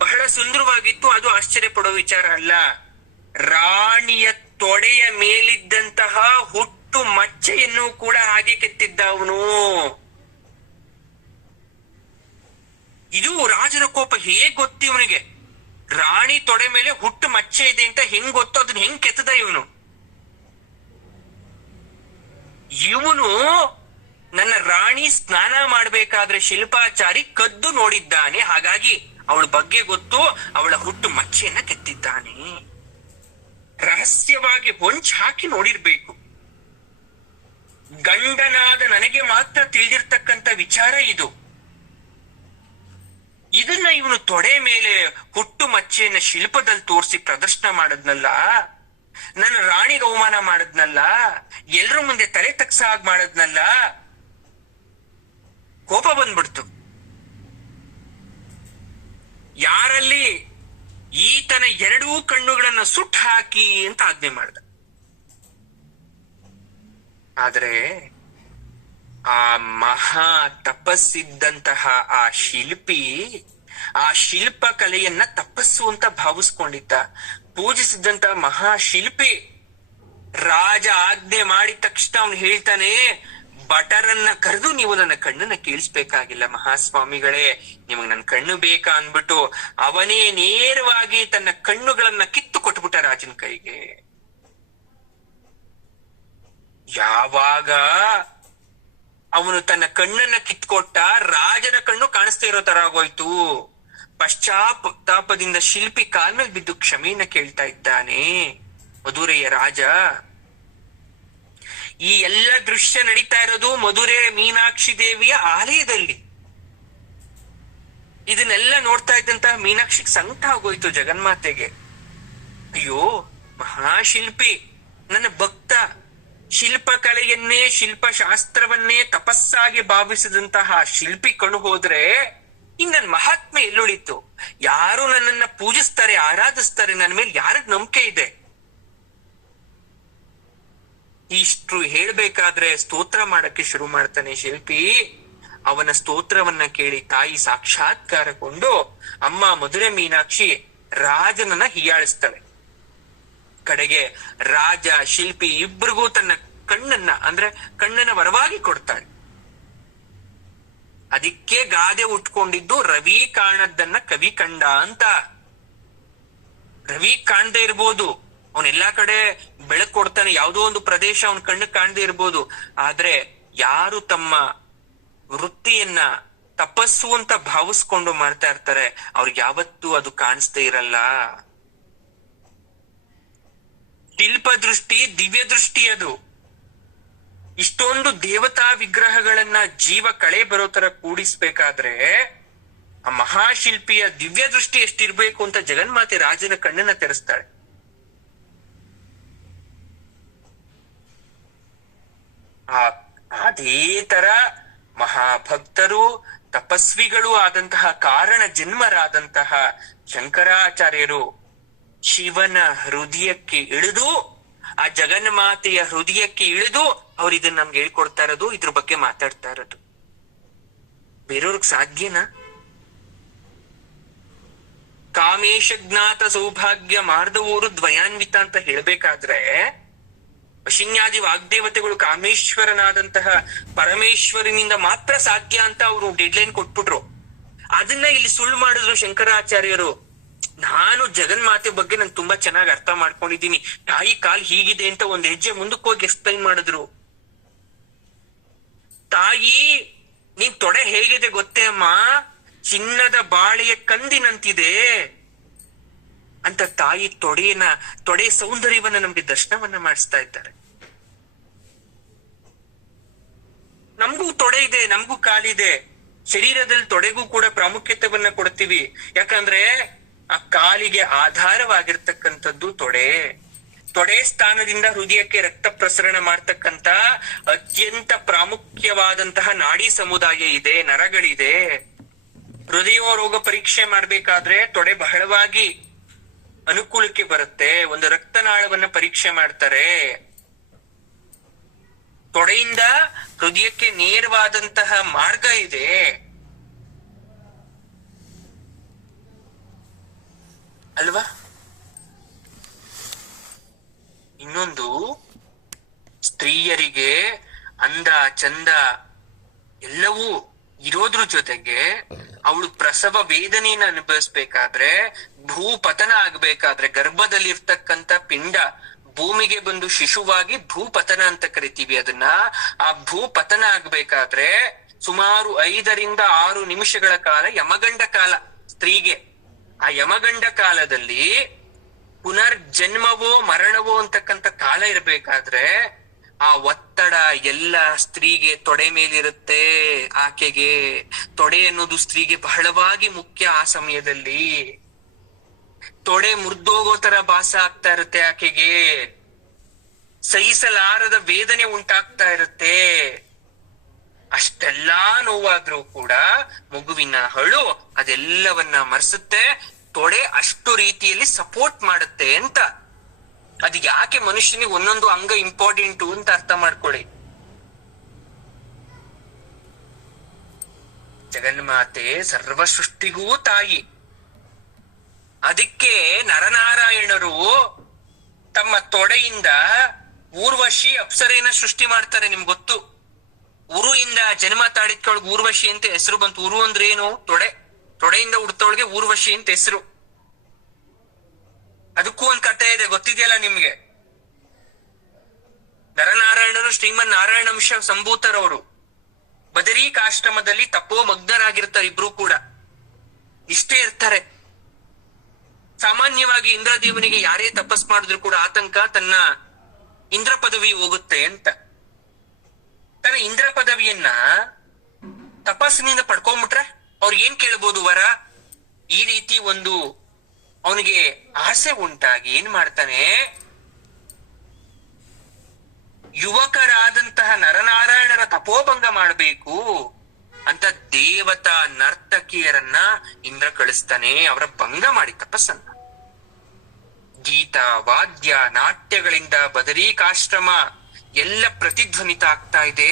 ಬಹಳ ಸುಂದರವಾಗಿತ್ತು, ಅದು ಆಶ್ಚರ್ಯ ಪಡೋ ವಿಚಾರ ಅಲ್ಲ. ರಾಣಿಯ ತೊಡೆಯ ಮೇಲಿದ್ದಂತಹ ಹುಟ್ಟು ಮಚ್ಚೆಯನ್ನು ಕೂಡ ಹಾಗೆ ಕೆತ್ತಿದ್ದ ಅವನು. ಇದು ರಾಜನ ಕೋಪ. ಹೇಗ್ ಗೊತ್ತು ಇವನಿಗೆ ರಾಣಿ ತೊಡೆ ಮೇಲೆ ಹುಟ್ಟು ಮಚ್ಚೆ ಇದೆ ಅಂತ? ಹೆಂಗ್ ಗೊತ್ತು? ಅದನ್ನ ಹೆಂಗ್ ಕೆತ್ತದ ಇವನು? ಇವನು ನನ್ನ ರಾಣಿ ಸ್ನಾನ ಮಾಡ್ಬೇಕಾದ್ರೆ ಶಿಲ್ಪಾಚಾರಿ ಕದ್ದು ನೋಡಿದ್ದಾನೆ, ಹಾಗಾಗಿ ಅವಳ ಬಗ್ಗೆ ಗೊತ್ತು, ಅವಳ ಹುಟ್ಟು ಮಚ್ಚೆಯನ್ನ ಕೆತ್ತಿದ್ದಾನೆ. ರಹಸ್ಯವಾಗಿ ಹೊಂಚ್ ಹಾಕಿ ನೋಡಿರ್ಬೇಕು. ಗಂಡನಾದ ನನಗೆ ಮಾತ್ರ ತಿಳಿದಿರ್ತಕ್ಕಂಥ ವಿಚಾರ ಇದು. ಇದನ್ನ ಇವನು ತೊಡೆ ಮೇಲೆ ಹುಟ್ಟು ಮಚ್ಚೆಯನ್ನ ಶಿಲ್ಪದಲ್ಲಿ ತೋರಿಸಿ ಪ್ರದರ್ಶನ ಮಾಡದ್ನಲ್ಲ, ನನ್ನ ರಾಣಿಗೆ ಅವಮಾನ ಮಾಡದ್ನಲ್ಲ, ಎಲ್ರ ಮುಂದೆ ತಲೆ ತಗ್ಸ ಹಾಗೆ ಮಾಡದ್ನಲ್ಲ. ಕೋಪ ಬಂದ್ಬಿಡ್ತು. ಯಾರಲ್ಲಿ ಈತನ 2 ಕಣ್ಣುಗಳನ್ನ ಸುಟ್ಟು ಹಾಕಿ ಅಂತ ಆಜ್ಞೆ ಮಾಡ್ದ. ಆದ್ರೆ ಆ ಮಹಾ ತಪಸ್ಸಿದ್ದಂತಹ ಆ ಶಿಲ್ಪಿ ಆ ಶಿಲ್ಪ ಕಲೆಯನ್ನ ತಪಸ್ಸು ಅಂತ ಭಾವಿಸ್ಕೊಂಡಿದ್ದ. ಪೂಜಿಸಿದ್ದಂತಹ ಮಹಾಶಿಲ್ಪಿ ರಾಜ ಆಜ್ಞೆ ಮಾಡಿದ ತಕ್ಷಣ ಅವನು ಹೇಳ್ತಾನೆ, ಭಟರನ್ನ ಕರೆದು ನೀವು ನನ್ನ ಕಣ್ಣನ್ನ ಕೇಳಿಸ್ಬೇಕಾಗಿಲ್ಲ ಮಹಾಸ್ವಾಮಿಗಳೇ, ನಿಮಗ್ ನನ್ ಕಣ್ಣು ಬೇಕಾ ಅನ್ಬಿಟ್ಟು ಅವನೇ ನೇರವಾಗಿ ತನ್ನ ಕಣ್ಣುಗಳನ್ನ ಕಿತ್ತು ಕೊಟ್ಬಿಟ್ಟ ರಾಜನ ಕೈಗೆ. ಯಾವಾಗ ಅವನು ತನ್ನ ಕಣ್ಣನ್ನ ಕಿತ್ಕೊಟ್ಟ, ರಾಜನ ಕಣ್ಣು ಕಾಣಿಸ್ತಾ ಇರೋ ತರ ಆಗೋಯ್ತು. ಪಶ್ಚಾತ್ತಾಪದಿಂದ ಶಿಲ್ಪಿ ಕಾಲ್ಮೇಲೆ ಬಿದ್ದು ಕ್ಷಮೆಯನ್ನ ಕೇಳ್ತಾ ಇದ್ದಾನೆ ಮಧುರೆಯ ರಾಜ. ಈ ಎಲ್ಲ ದೃಶ್ಯ ನಡೀತಾ ಇರೋದು ಮಧುರೆ ಮೀನಾಕ್ಷಿ ದೇವಿಯ ಆಲಯದಲ್ಲಿ. ಇದನ್ನೆಲ್ಲ ನೋಡ್ತಾ ಇದ್ದಂತಹ ಮೀನಾಕ್ಷಿಗೆ ಸಂಕಟ ಆಗೋಯ್ತು ಜಗನ್ಮಾತೆಗೆ. ಅಯ್ಯೋ, ಮಹಾಶಿಲ್ಪಿ, ನನ್ನ ಭಕ್ತ, ಶಿಲ್ಪಕಲೆಯನ್ನೇ ಶಿಲ್ಪಶಾಸ್ತ್ರವನ್ನೇ ತಪಸ್ಸಾಗಿ ಭಾವಿಸಿದಂತಹ ಶಿಲ್ಪಿ ಕಣ್ಣು ಹೋದ್ರೆ ಇನ್ ನನ್ ಮಹಾತ್ಮೆ ಎಲ್ಲುಳಿತು? ಯಾರು ನನ್ನನ್ನ ಪೂಜಿಸ್ತಾರೆ, ಆರಾಧಿಸ್ತಾರೆ, ನನ್ನ ಮೇಲೆ ಯಾರಿಗ್ ನಂಬಿಕೆ ಇದೆ? ಇಷ್ಟು ಹೇಳ್ಬೇಕಾದ್ರೆ ಸ್ತೋತ್ರ ಮಾಡಕ್ಕೆ ಶುರು ಮಾಡ್ತಾನೆ ಶಿಲ್ಪಿ. ಅವನ ಸ್ತೋತ್ರವನ್ನ ಕೇಳಿ ತಾಯಿ ಸಾಕ್ಷಾತ್ಕಾರಗೊಂಡು ಅಮ್ಮ ಮಧುರೆ ಮೀನಾಕ್ಷಿ ರಾಜನನ್ನ ಹೀಯಾಳಿಸ್ತಾಳೆ. ಕಡೆಗೆ ರಾಜ ಶಿಲ್ಪಿ ಇಬ್ರಿಗೂ ತನ್ನ ಕಣ್ಣನ್ನ ಅಂದ್ರೆ ಕಣ್ಣನ್ನ ವರವಾಗಿ ಕೊಡ್ತಾಳೆ. ಅದಕ್ಕೆ ಗಾದೆ ಉಟ್ಕೊಂಡಿದ್ದು ರವಿ ಕಾಣದ್ದನ್ನ ಕವಿ ಕಂಡ ಅಂತ. ರವಿ ಕಾಣದೇ ಇರ್ಬೋದು, ಅವನೆಲ್ಲಾ ಕಡೆ ಬೆಳಕು ಕೊಡ್ತಾನೆ, ಯಾವುದೋ ಒಂದು ಪ್ರದೇಶ ಅವನ್ ಕಣ್ಣು ಕಾಣದೇ ಇರ್ಬೋದು, ಆದ್ರೆ ಯಾರು ತಮ್ಮ ವೃತ್ತಿಯನ್ನ ತಪಸ್ಸು ಅಂತ ಭಾವಿಸ್ಕೊಂಡು ಮಾಡ್ತಾ ಇರ್ತಾರೆ ಅವ್ರಿಗೆ ಯಾವತ್ತೂ ಅದು ಕಾಣಿಸ್ದೇ ಇರಲ್ಲ. ಶಿಲ್ಪ ದೃಷ್ಟಿ ದಿವ್ಯ ದೃಷ್ಟಿ. ಅದು ಇಷ್ಟೊಂದು ದೇವತಾ ವಿಗ್ರಹಗಳನ್ನ ಜೀವ ಕಳೆ ಬರೋ ತರ ಕೂಡಿಸ್ಬೇಕಾದ್ರೆ ಆ ಮಹಾಶಿಲ್ಪಿಯ ದಿವ್ಯ ದೃಷ್ಟಿ ಎಷ್ಟಿರ್ಬೇಕು ಅಂತ ಜಗನ್ಮಾತೆ ರಾಜನ ಕಣ್ಣನ್ನ ತೆರೆಸ್ತಾಳೆ. ಅದೇ ತರ ಮಹಾಭಕ್ತರು ತಪಸ್ವಿಗಳು ಆದಂತಹ ಕಾರಣ ಜನ್ಮರಾದಂತಹ ಶಂಕರಾಚಾರ್ಯರು ಶಿವನ ಹೃದಯಕ್ಕೆ ಇಳಿದು, ಆ ಜಗನ್ಮಾತೆಯ ಹೃದಯಕ್ಕೆ ಇಳಿದು ಅವ್ರು ಇದನ್ನ ನಮ್ಗೆ ಹೇಳ್ಕೊಡ್ತಾ ಇರೋದು, ಇದ್ರ ಬಗ್ಗೆ ಮಾತಾಡ್ತಾ ಇರೋದು. ಬೇರೆಯವ್ರಿಗೆ ಸಾಧ್ಯನಾ? ಕಾಮೇಶ ಜ್ಞಾತ ಸೌಭಾಗ್ಯ ಮಾರ್ದವೂರು ದ್ವಯಾನ್ವಿತ ಅಂತ ಹೇಳ್ಬೇಕಾದ್ರೆ ವಶಿನ್ಯಾದಿ ವಾಗ್ದೇವತೆಗಳು ಕಾಮೇಶ್ವರನಾದಂತಹ ಪರಮೇಶ್ವರನಿಂದ ಮಾತ್ರ ಸಾಧ್ಯ ಅಂತ ಅವರು ಡೆಡ್ಲೈನ್ ಕೊಟ್ಬಿಟ್ರು. ಅದನ್ನ ಇಲ್ಲಿ ಸುಳ್ಳು ಮಾಡಿದ್ರು ಶಂಕರಾಚಾರ್ಯರು. ನಾನು ಜಗನ್ಮಾತೆ ಬಗ್ಗೆ ನಾನು ತುಂಬಾ ಚೆನ್ನಾಗಿ ಅರ್ಥ ಮಾಡ್ಕೊಂಡಿದ್ದೀನಿ, ತಾಯಿ ಕಾಲ್ ಹೀಗಿದೆ ಅಂತ ಒಂದ್ ಹೆಜ್ಜೆ ಮುಂದಕ್ಕೆ ಹೋಗಿ ಎಕ್ಸ್ಪ್ಲೈನ್ ಮಾಡಿದ್ರು. ತಾಯಿ ನೀನ್ ತೊಡೆ ಹೇಗಿದೆ ಗೊತ್ತೇ ಅಮ್ಮ, ಚಿನ್ನದ ಬಾಳೆಯ ಕಂದಿನಂತಿದೆ ಅಂತ ತಾಯಿ ತೊಡೆ ಸೌಂದರ್ಯವನ್ನ ನಮ್ಗೆ ದರ್ಶನವನ್ನ ಮಾಡಿಸ್ತಾ ಇದ್ದಾರೆ. ನಮಗೂ ತೊಡೆ ಇದೆ, ನಮಗೂ ಕಾಲಿದೆ. ಶರೀರದಲ್ಲಿ ತೊಡೆಗೂ ಕೂಡ ಪ್ರಾಮುಖ್ಯತೆವನ್ನ ಕೊಡ್ತೀವಿ. ಯಾಕಂದ್ರೆ ಆ ಕಾಲಿಗೆ ಆಧಾರವಾಗಿರ್ತಕ್ಕಂಥದ್ದು ತೊಡೆ ಸ್ಥಾನದಿಂದ ಹೃದಯಕ್ಕೆ ರಕ್ತ ಪ್ರಸರಣ ಮಾಡ್ತಕ್ಕಂತ ಅತ್ಯಂತ ಪ್ರಾಮುಖ್ಯವಾದಂತಹ ನಾಡಿ ಸಮುದಾಯ ಇದೆ, ನರಗಳಿದೆ. ಹೃದಯ ರೋಗ ಪರೀಕ್ಷೆ ಮಾಡ್ಬೇಕಾದ್ರೆ ತೊಡೆ ಬಹಳವಾಗಿ ಅನುಕೂಲಕ್ಕೆ ಬರುತ್ತೆ. ಒಂದು ರಕ್ತನಾಳವನ್ನ ಪರೀಕ್ಷೆ ಮಾಡ್ತಾರೆ. ತೊಡೆಯಿಂದ ಹೃದಯಕ್ಕೆ ನೇರವಾದಂತಹ ಮಾರ್ಗ ಇದೆ. ಅಲ್ವಾ? ಇನ್ನೊಂದು, ಸ್ತ್ರೀಯರಿಗೆ ಅಂದ ಚಂದ ಎಲ್ಲವೂ ಇರೋದ್ರ ಜೊತೆಗೆ ಅವಳು ಪ್ರಸವ ವೇದನೆಯನ್ನ ಅನುಭವಿಸ್ಬೇಕಾದ್ರೆ, ಭೂಪತನ ಆಗ್ಬೇಕಾದ್ರೆ, ಗರ್ಭದಲ್ಲಿ ಇರ್ತಕ್ಕಂಥ ಪಿಂಡ ಭೂಮಿಗೆ ಬಂದು ಶಿಶುವಾಗಿ ಭೂಪತನ ಅಂತ ಕರಿತೀವಿ ಅದನ್ನ. ಆ ಭೂಪತನ ಆಗ್ಬೇಕಾದ್ರೆ ಸುಮಾರು 5 ರಿಂದ 6 ನಿಮಿಷಗಳ ಕಾಲ ಯಮಗಂಡ ಕಾಲ ಸ್ತ್ರೀಗೆ. ಆ ಯಮಗಂಡ ಕಾಲದಲ್ಲಿ ಪುನರ್ಜನ್ಮವೋ ಮರಣವೋ ಅಂತಕ್ಕಂಥ ಕಾಲ ಇರ್ಬೇಕಾದ್ರೆ ಆ ಒತ್ತಡ ಎಲ್ಲ ಸ್ತ್ರೀಗೆ ತೊಡೆ ಮೇಲಿರುತ್ತೆ. ಆಕೆಗೆ ತೊಡೆ ಅನ್ನೋದು ಸ್ತ್ರೀಗೆ ಬಹಳವಾಗಿ ಮುಖ್ಯ. ಆ ಸಮಯದಲ್ಲಿ ತೊಡೆ ಮುರಿದೋಗೋ ತರ ಭಾಸ ಆಗ್ತಾ ಇರುತ್ತೆ. ಆಕೆಗೆ ಸಹಿಸಲಾರದ ವೇದನೆ ಉಂಟಾಗ್ತಾ ಇರುತ್ತೆ. ಅಷ್ಟೆಲ್ಲಾ ನೋವಾದ್ರೂ ಕೂಡ ಮಗುವಿನ ಅಳು ಅದೆಲ್ಲವನ್ನ ಮರೆಸುತ್ತೆ. ತೊಡೆ ಅಷ್ಟು ರೀತಿಯಲ್ಲಿ ಸಪೋರ್ಟ್ ಮಾಡುತ್ತೆ ಅಂತ. ಅದು ಯಾಕೆ ಮನುಷ್ಯನಿಗೆ ಒಂದೊಂದು ಅಂಗ ಇಂಪಾರ್ಟೆಂಟು ಅಂತ ಅರ್ಥ ಮಾಡ್ಕೊಳ್ಳಿ. ಜಗನ್ಮಾತೆ ಸರ್ವ ಸೃಷ್ಟಿಗೂ ತಾಯಿ. ಅದಕ್ಕೆ ನರನಾರಾಯಣರು ತಮ್ಮ ತೊಡೆಯಿಂದ ಊರ್ವಶಿ ಅಪ್ಸರೆಯನ್ನ ಸೃಷ್ಟಿ ಮಾಡ್ತಾರೆ. ನಿಮ್ಗೆ ಗೊತ್ತು, ಉರು ಇಂದ ಜನ್ಮ ತಾಳಿದ್ಕೊಳಗೆ ಊರ್ವಶಿ ಅಂತ ಹೆಸರು ಬಂತು. ಉರು ಅಂದ್ರೆ ಏನು? ತೊಡೆಯಿಂದ ಹುಡ್ತೊಳಗೆ ಊರ್ವಶಿ ಅಂತ ಹೆಸರು. ಅದಕ್ಕೂ ಒಂದ್ ಕಥೆ ಇದೆ, ಗೊತ್ತಿದೆಯಲ್ಲ ನಿಮ್ಗೆ. ನರನಾರಾಯಣರು ಶ್ರೀಮನ್ ನಾರಾಯಣಂಶ ಸಂಭೂತರವರು ಬದರಿಕಾಶ್ರಮದಲ್ಲಿ ತಪೋ ಮಗ್ನರಾಗಿರ್ತಾರೆ. ಇಬ್ರು ಕೂಡ ಇಷ್ಟೇ ಇರ್ತಾರೆ. ಸಾಮಾನ್ಯವಾಗಿ ಇಂದ್ರದೇವನಿಗೆ ಯಾರೇ ತಪಸ್ ಮಾಡಿದ್ರು ಕೂಡ ಆತಂಕ, ತನ್ನ ಇಂದ್ರ ಪದವಿ ಹೋಗುತ್ತೆ ಅಂತ. ತನ್ನ ಇಂದ್ರ ಪದವಿಯನ್ನ ತಪಸ್ಸಿನಿಂದ ಪಡ್ಕೊಂಡ್ಬಿಟ್ರೆ ಅವ್ರು ಏನ್ ಕೇಳ್ಬೋದು? ವರ. ಈ ರೀತಿ ಒಂದು ಅವನಿಗೆ ಆಸೆ ಉಂಟಾಗಿ ಏನ್ ಮಾಡ್ತಾನೆ, ಯುವಕರಾದಂತಹ ನರನಾರಾಯಣರ ತಪೋಭಂಗ ಮಾಡಬೇಕು ಅಂತ ದೇವತಾ ನರ್ತಕಿಯರನ್ನ ಇಂದ್ರ ಕಳಿಸ್ತಾನೆ. ಅವರ ಭಂಗ ಮಾಡಿ ತಪಸ್ಸನ್ನ. ಗೀತ ವಾದ್ಯ ನಾಟ್ಯಗಳಿಂದ ಬದರಿಕಾಶ್ರಮ ಎಲ್ಲ ಪ್ರತಿಧ್ವನಿತ ಆಗ್ತಾ ಇದೆ.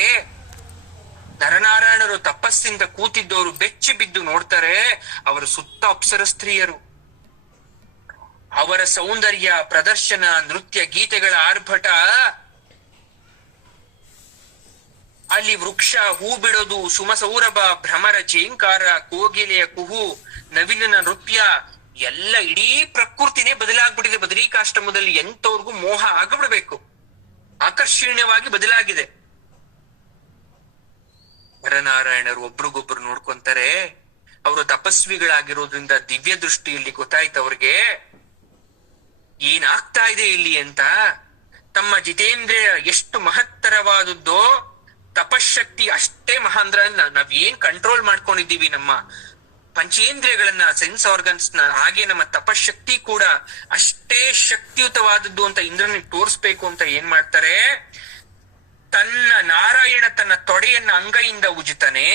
ನರನಾರಾಯಣರು ತಪಸ್ಸಿಂದ ಕೂತಿದ್ದವರು ಬೆಚ್ಚಿ ಬಿದ್ದು ನೋಡ್ತಾರೆ. ಅವರ ಸುತ್ತ ಅಪ್ಸರ ಸ್ತ್ರೀಯರು. ಅವರ ಸೌಂದರ್ಯ ಪ್ರದರ್ಶನ, ನೃತ್ಯ ಗೀತೆಗಳ ಆರ್ಭಟ, ಅಲ್ಲಿ ವೃಕ್ಷ ಹೂ ಬಿಡೋದು, ಸುಮಸೌರಭ, ಭ್ರಮರ ಝೇಂಕಾರ, ಕೋಗಿಲೆಯ ಕುಹು, ನವಿಲಿನ ನೃತ್ಯ ಎಲ್ಲ, ಇಡೀ ಪ್ರಕೃತಿನೇ ಬದಲಾಗ್ಬಿಟ್ಟಿದೆ. ಬದರಿಕಾಶ್ರಮದಲ್ಲಿ ಎಂತವ್ರಿಗೂ ಮೋಹ ಆಗಬಿಡ್ಬೇಕು, ಆಕರ್ಷಣೀಯವಾಗಿ ಬದಲಾಗಿದೆ. ನರನಾರಾಯಣರು ಒಬ್ರಿಗೊಬ್ರು ನೋಡ್ಕೊಂತಾರೆ. ಅವರು ತಪಸ್ವಿಗಳಾಗಿರೋದ್ರಿಂದ ದಿವ್ಯ ದೃಷ್ಟಿಯಲ್ಲಿ ಗೊತ್ತಾಯ್ತು ಅವ್ರಿಗೆ ಏನಾಗ್ತಾ ಇದೆ ಇಲ್ಲಿ ಅಂತ. ತಮ್ಮ ಜಿತೇಂದ್ರಿಯ ಎಷ್ಟು ಮಹತ್ತರವಾದದ್ದೋ ತಪಶಕ್ತಿ ಅಷ್ಟೇ ಮಹಾಂದ್ರ. ನಾವ್ ಏನ್ ಕಂಟ್ರೋಲ್ ಮಾಡ್ಕೊಂಡಿದ್ದೀವಿ ನಮ್ಮ ಪಂಚೇಂದ್ರಿಯಗಳನ್ನ, ಸೆನ್ಸ್ ಆರ್ಗನ್ಸ್ ನ, ಹಾಗೆ ನಮ್ಮ ತಪಶಕ್ತಿ ಕೂಡ ಅಷ್ಟೇ ಶಕ್ತಿಯುತವಾದದ್ದು ಅಂತ ಇಂದ್ರನಿಗೆ ತೋರಿಸ್ಬೇಕು ಅಂತ ಏನ್ ಮಾಡ್ತಾರೆ, ನಾರಾಯಣ ತನ್ನ ತೊಡೆಯನ್ನ ಅಂಗೈಯಿಂದ ಉಜ್ಜುತ್ತಾನೆ.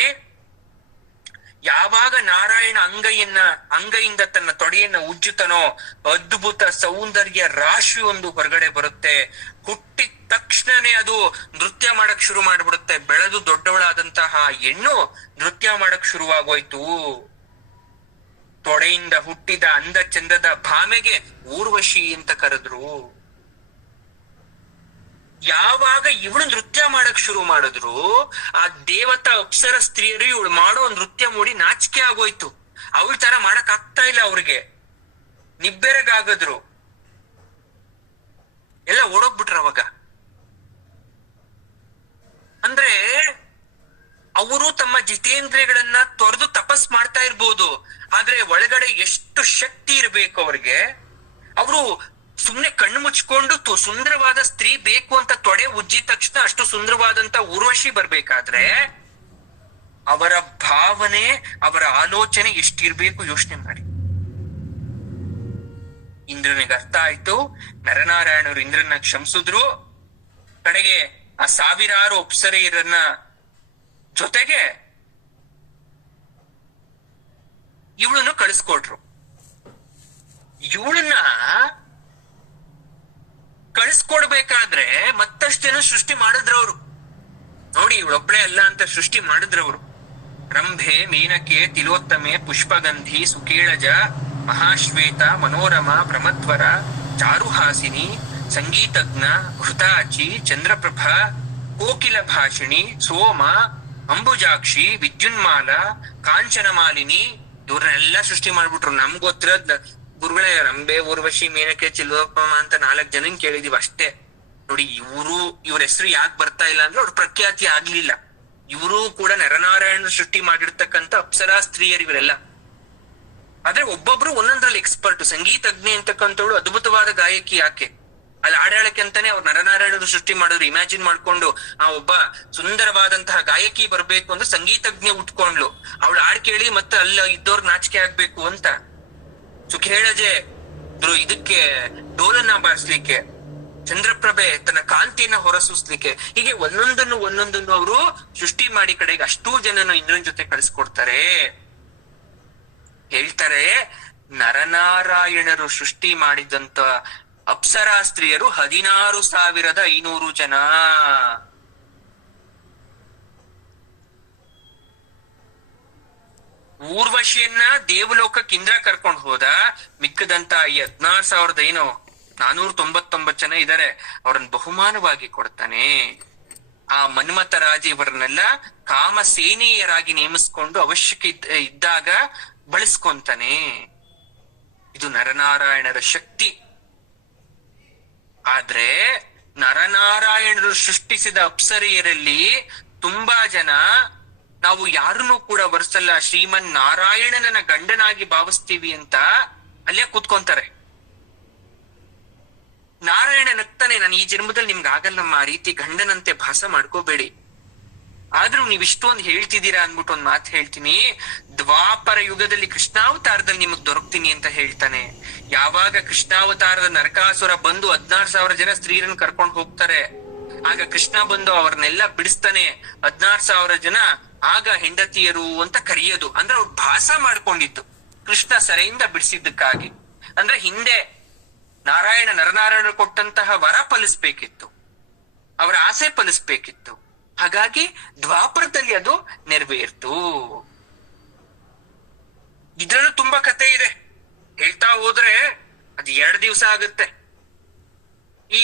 ಯಾವಾಗ ನಾರಾಯಣ ಅಂಗೈಯಿಂದ ತನ್ನ ತೊಡೆಯನ್ನ ಉಜ್ಜುತ್ತಾನೋ ಅದ್ಭುತ ಸೌಂದರ್ಯ ರಾಶಿ ಒಂದು ಹೊರಗಡೆ ಬರುತ್ತೆ. ಹುಟ್ಟಿದ ತಕ್ಷಣನೇ ಅದು ನೃತ್ಯ ಮಾಡಕ್ ಶುರು ಮಾಡ್ಬಿಡುತ್ತೆ. ಬೆಳೆದು ದೊಡ್ಡವಳಾದಂತಹ ಹೆಣ್ಣು ನೃತ್ಯ ಮಾಡಕ್ ಶುರುವಾಗೋಯ್ತು. ತೊಡೆಯಿಂದ ಹುಟ್ಟಿದ ಅಂದ ಚಂದದ ಭಾಮೆಗೆ ಊರ್ವಶಿ ಅಂತ ಕರೆದ್ರು. ಯಾವಾಗ ಇವಳು ನೃತ್ಯ ಮಾಡಕ್ ಶುರು ಮಾಡಿದ್ರು, ಆ ದೇವತಾ ಅಪ್ಸರ ಸ್ತ್ರೀಯರು ಇವಳು ಮಾಡೋ ನೃತ್ಯ ಮೂಡಿ ನಾಚಿಕೆ ಆಗೋಯ್ತು. ಅವಳ ತರ ಮಾಡಕ್ ಆಗ್ತಾ ಇಲ್ಲ ಅವ್ರಿಗೆ, ನಿಬ್ಬೆರಗಾಗದ್ರು, ಎಲ್ಲ ಓಡೋಗ್ಬಿಟ್ರ. ಅವಾಗ ಅಂದ್ರೆ ಅವರು ತಮ್ಮ ಜಿತೇಂದ್ರಿಯಗಳನ್ನ ತೊರೆದು ತಪಸ್ ಮಾಡ್ತಾ ಇರ್ಬೋದು, ಆದ್ರೆ ಒಳಗಡೆ ಎಷ್ಟು ಶಕ್ತಿ ಇರ್ಬೇಕು ಅವ್ರಿಗೆ. ಅವರು ಸುಮ್ನೆ ಕಣ್ಣು ಮುಚ್ಕೊಂಡು ಸುಂದರವಾದ ಸ್ತ್ರೀ ಬೇಕು ಅಂತ ತೊಡೆ ಉಜ್ಜಿದ ತಕ್ಷಣ ಅಷ್ಟು ಸುಂದರವಾದಂತ ಊರ್ವಶಿ ಬರ್ಬೇಕಾದ್ರೆ ಅವರ ಭಾವನೆ, ಅವರ ಆಲೋಚನೆ ಎಷ್ಟಿರ್ಬೇಕು ಯೋಚನೆ ಮಾಡಿ. ಇಂದ್ರನಿಗೆ ಅರ್ಥ ಆಯ್ತು. ನರನಾರಾಯಣರು ಇಂದ್ರನ ಕ್ಷಮಿಸಿದ್ರು. ಕಡೆಗೆ ಆ ಸಾವಿರಾರು ಅಪ್ಸರೆಯರನ್ನ ಜೊತೆಗೆ ಇವಳನ್ನು ಕಳಿಸ್ಕೊಟ್ರು. ಇವಳನ್ನ ಕಳಿಸ್ಕೊಡ್ಬೇಕಾದ್ರೆ ಮತ್ತಷ್ಟು ಜನ ಸೃಷ್ಟಿ ಮಾಡಿದ್ರವ್ರು. ನೋಡಿ, ಇವಳೊಬ್ಳೆ ಅಲ್ಲ ಅಂತ ಸೃಷ್ಟಿ ಮಾಡಿದ್ರವ್ರು. ರಂಭೆ, ಮೀನಕೆ, ತಿಲೋತ್ತಮೆ, ಪುಷ್ಪಗಂಧಿ, ಸುಕೇಳಜ, ಮಹಾಶ್ವೇತ, ಮನೋರಮ, ಪ್ರಮಧ್ವರ, ಚಾರುಹಾಸಿನಿ, ಸಂಗೀತಜ್ಞ, ಘೃತಾಚಿ, ಚಂದ್ರಪ್ರಭ, ಕೋಕಿಲ ಭಾಷಿಣಿ, ಸೋಮ, ಅಂಬುಜಾಕ್ಷಿ, ವಿದ್ಯುನ್ಮಾಲ, ಕಾಂಚನಮಾಲಿನಿ, ಇವ್ರನ್ನೆಲ್ಲ ಸೃಷ್ಟಿ ಮಾಡ್ಬಿಟ್ರು. ನಮ್ಗ್ ಗೊತ್ತಿರೋದ್ ಗುರುಗಳೇ ರಂಬೆ, ಊರ್ವಶಿ, ಮೇನಕೆ, ಚಿಲೋಪಮ ಅಂತ 4 ಜನನ್ ಕೇಳಿದೀವಿ ಅಷ್ಟೇ. ನೋಡಿ, ಇವ್ರ ಹೆಸರು ಯಾಕೆ ಬರ್ತಾ ಇಲ್ಲ ಅಂದ್ರೆ ಅವ್ರ ಪ್ರಖ್ಯಾತಿ ಆಗ್ಲಿಲ್ಲ. ಇವರು ಕೂಡ ನರನಾರಾಯಣ ಸೃಷ್ಟಿ ಮಾಡಿರ್ತಕ್ಕಂಥ ಅಪ್ಸರಾ ಸ್ತ್ರೀಯರು ಇವರೆಲ್ಲ. ಆದ್ರೆ ಒಬ್ಬೊಬ್ರು ಒಂದೊಂದ್ರಲ್ಲಿ ಎಕ್ಸ್ಪರ್ಟ್. ಸಂಗೀತಜ್ಞೆ ಅಂತಕ್ಕಂಥವಳು ಅದ್ಭುತವಾದ ಗಾಯಕಿ. ಯಾಕೆ ಅಲ್ಲಿ ಹಾಡಾಳಕ್ಕೆ ಅಂತಾನೆ ಅವ್ರು ನರನಾರಾಯಣರು ಸೃಷ್ಟಿ ಮಾಡಿದ್ರು. ಇಮ್ಯಾಜಿನ್ ಮಾಡ್ಕೊಂಡು ಆ ಒಬ್ಬ ಸುಂದರವಾದಂತಹ ಗಾಯಕಿ ಬರ್ಬೇಕು ಅಂದ್ರೆ ಸಂಗೀತಜ್ಞೆ ಉಟ್ಕೊಂಡ್ಲು. ಅವಳು ಹಾಡ್ ಕೇಳಿ ಮತ್ತೆ ಅಲ್ಲ ಇದ್ದವ್ರಿಗೆ ನಾಚಿಕೆ ಆಗ್ಬೇಕು ಅಂತ. ಸುಖೇಳಜೆ ಇದಕ್ಕೆ ಡೋಲನ್ನ ಬಾರಿಸ್ಲಿಕ್ಕೆ, ಚಂದ್ರಪ್ರಭೆ ತನ್ನ ಕಾಂತಿಯನ್ನ ಹೊರಸೂಸ್ಲಿಕ್ಕೆ, ಹೀಗೆ ಒಂದೊಂದನ್ನು ಅವರು ಸೃಷ್ಟಿ ಮಾಡಿ ಕಡೆಗೆ ಅಷ್ಟೂ ಜನನು ಇಂದ್ರನ ಜೊತೆ ಕಳಿಸ್ಕೊಡ್ತಾರೆ. ಹೇಳ್ತಾರೆ, ನರನಾರಾಯಣರು ಸೃಷ್ಟಿ ಮಾಡಿದಂತ ಅಪ್ಸರಾ ಸ್ತ್ರೀಯರು 16,500 ಜನ. ಊರ್ವಶಿಯನ್ನ ದೇವಲೋಕಕ್ಕೆ ಇಂದ್ರ ಕರ್ಕೊಂಡು ಹೋದ. ಮಿಕ್ಕದಂತ ಈ 16,000 ಏನೋ 499 ಜನ ಇದ್ದಾರೆ, ಅವ್ರನ್ನ ಬಹುಮಾನವಾಗಿ ಕೊಡ್ತಾನೆ. ಆ ಮನ್ಮಥ ರಾಜ ಇವರನ್ನೆಲ್ಲ ಕಾಮ ಸೇನೆಯರಾಗಿ ನೇಮಿಸ್ಕೊಂಡು ಅವಶ್ಯಕ ಇದ್ದಾಗ ಬಳಸ್ಕೊಂತಾನೆ. ಇದು ನರನಾರಾಯಣರ ಶಕ್ತಿ. ಆದ್ರೆ ನರನಾರಾಯಣರು ಸೃಷ್ಟಿಸಿದ ಅಪ್ಸರೆಯರಲ್ಲಿ ತುಂಬಾ ಜನ ನಾವು ಯಾರನ್ನೂ ಕೂಡ ವರ್ಸಲ್ಲ, ಶ್ರೀಮನ್ ನಾರಾಯಣನ ಗಂಡನಾಗಿ ಭಾವಿಸ್ತೀವಿ ಅಂತ ಅಲ್ಲೇ ಕೂತ್ಕೊಂತಾರೆ. ನಾರಾಯಣ ನಗ್ತಾನೆ, ನಾನು ಈ ಜನ್ಮದಲ್ಲಿ ನಿಮ್ಗೆ ಆಗಲ್ಲಮ್ಮ, ಆ ರೀತಿ ಗಂಡನಂತೆ ಭಾಸ ಮಾಡ್ಕೋಬೇಡಿ. ಆದ್ರೂ ನೀವ್ ಇಷ್ಟೊಂದು ಹೇಳ್ತಿದ್ದೀರಾ ಅನ್ಬಿಟ್ಟು ಒಂದ್ ಮಾತು ಹೇಳ್ತೀನಿ. ದ್ವಾಪರ ಯುಗದಲ್ಲಿ ಕೃಷ್ಣಾವತಾರದಲ್ಲಿ ನಿಮಗ್ ದೊರಕ್ತೀನಿ ಅಂತ ಹೇಳ್ತಾನೆ. ಯಾವಾಗ ಕೃಷ್ಣಾವತಾರದ ನರಕಾಸುರ ಬಂದು 16,000 ಜನ ಸ್ತ್ರೀರನ್ನ ಕರ್ಕೊಂಡು ಹೋಗ್ತಾರೆ, ಆಗ ಕೃಷ್ಣ ಬಂದು ಅವ್ರನ್ನೆಲ್ಲ ಬಿಡಿಸ್ತಾನೆ. 16,000 ಜನ ಆಗ ಹೆಂಡತಿಯರು ಅಂತ ಕರೆಯೋದು. ಅಂದ್ರೆ ಅವ್ರು ಭಾಸ ಮಾಡ್ಕೊಂಡಿದ್ದು ಕೃಷ್ಣ ಸೆರೆಯಿಂದ ಬಿಡಿಸಿದ್ದಕ್ಕಾಗಿ. ಅಂದ್ರೆ ಹಿಂದೆ ನರನಾರಾಯಣ ಕೊಟ್ಟಂತಹ ವರ ಫಲಿಸ್ಬೇಕಿತ್ತು, ಅವರ ಆಸೆ ಫಲಿಸ್ಬೇಕಿತ್ತು. ಹಾಗಾಗಿ ದ್ವಾಪರದಲ್ಲಿ ಅದು ನೆರವೇರ್ತು. ಇದ್ರಲ್ಲೂ ತುಂಬಾ ಕಥೆ ಇದೆ, ಹೇಳ್ತಾ ಹೋದ್ರೆ ಅದು 2 ದಿವಸ ಆಗುತ್ತೆ. ಈ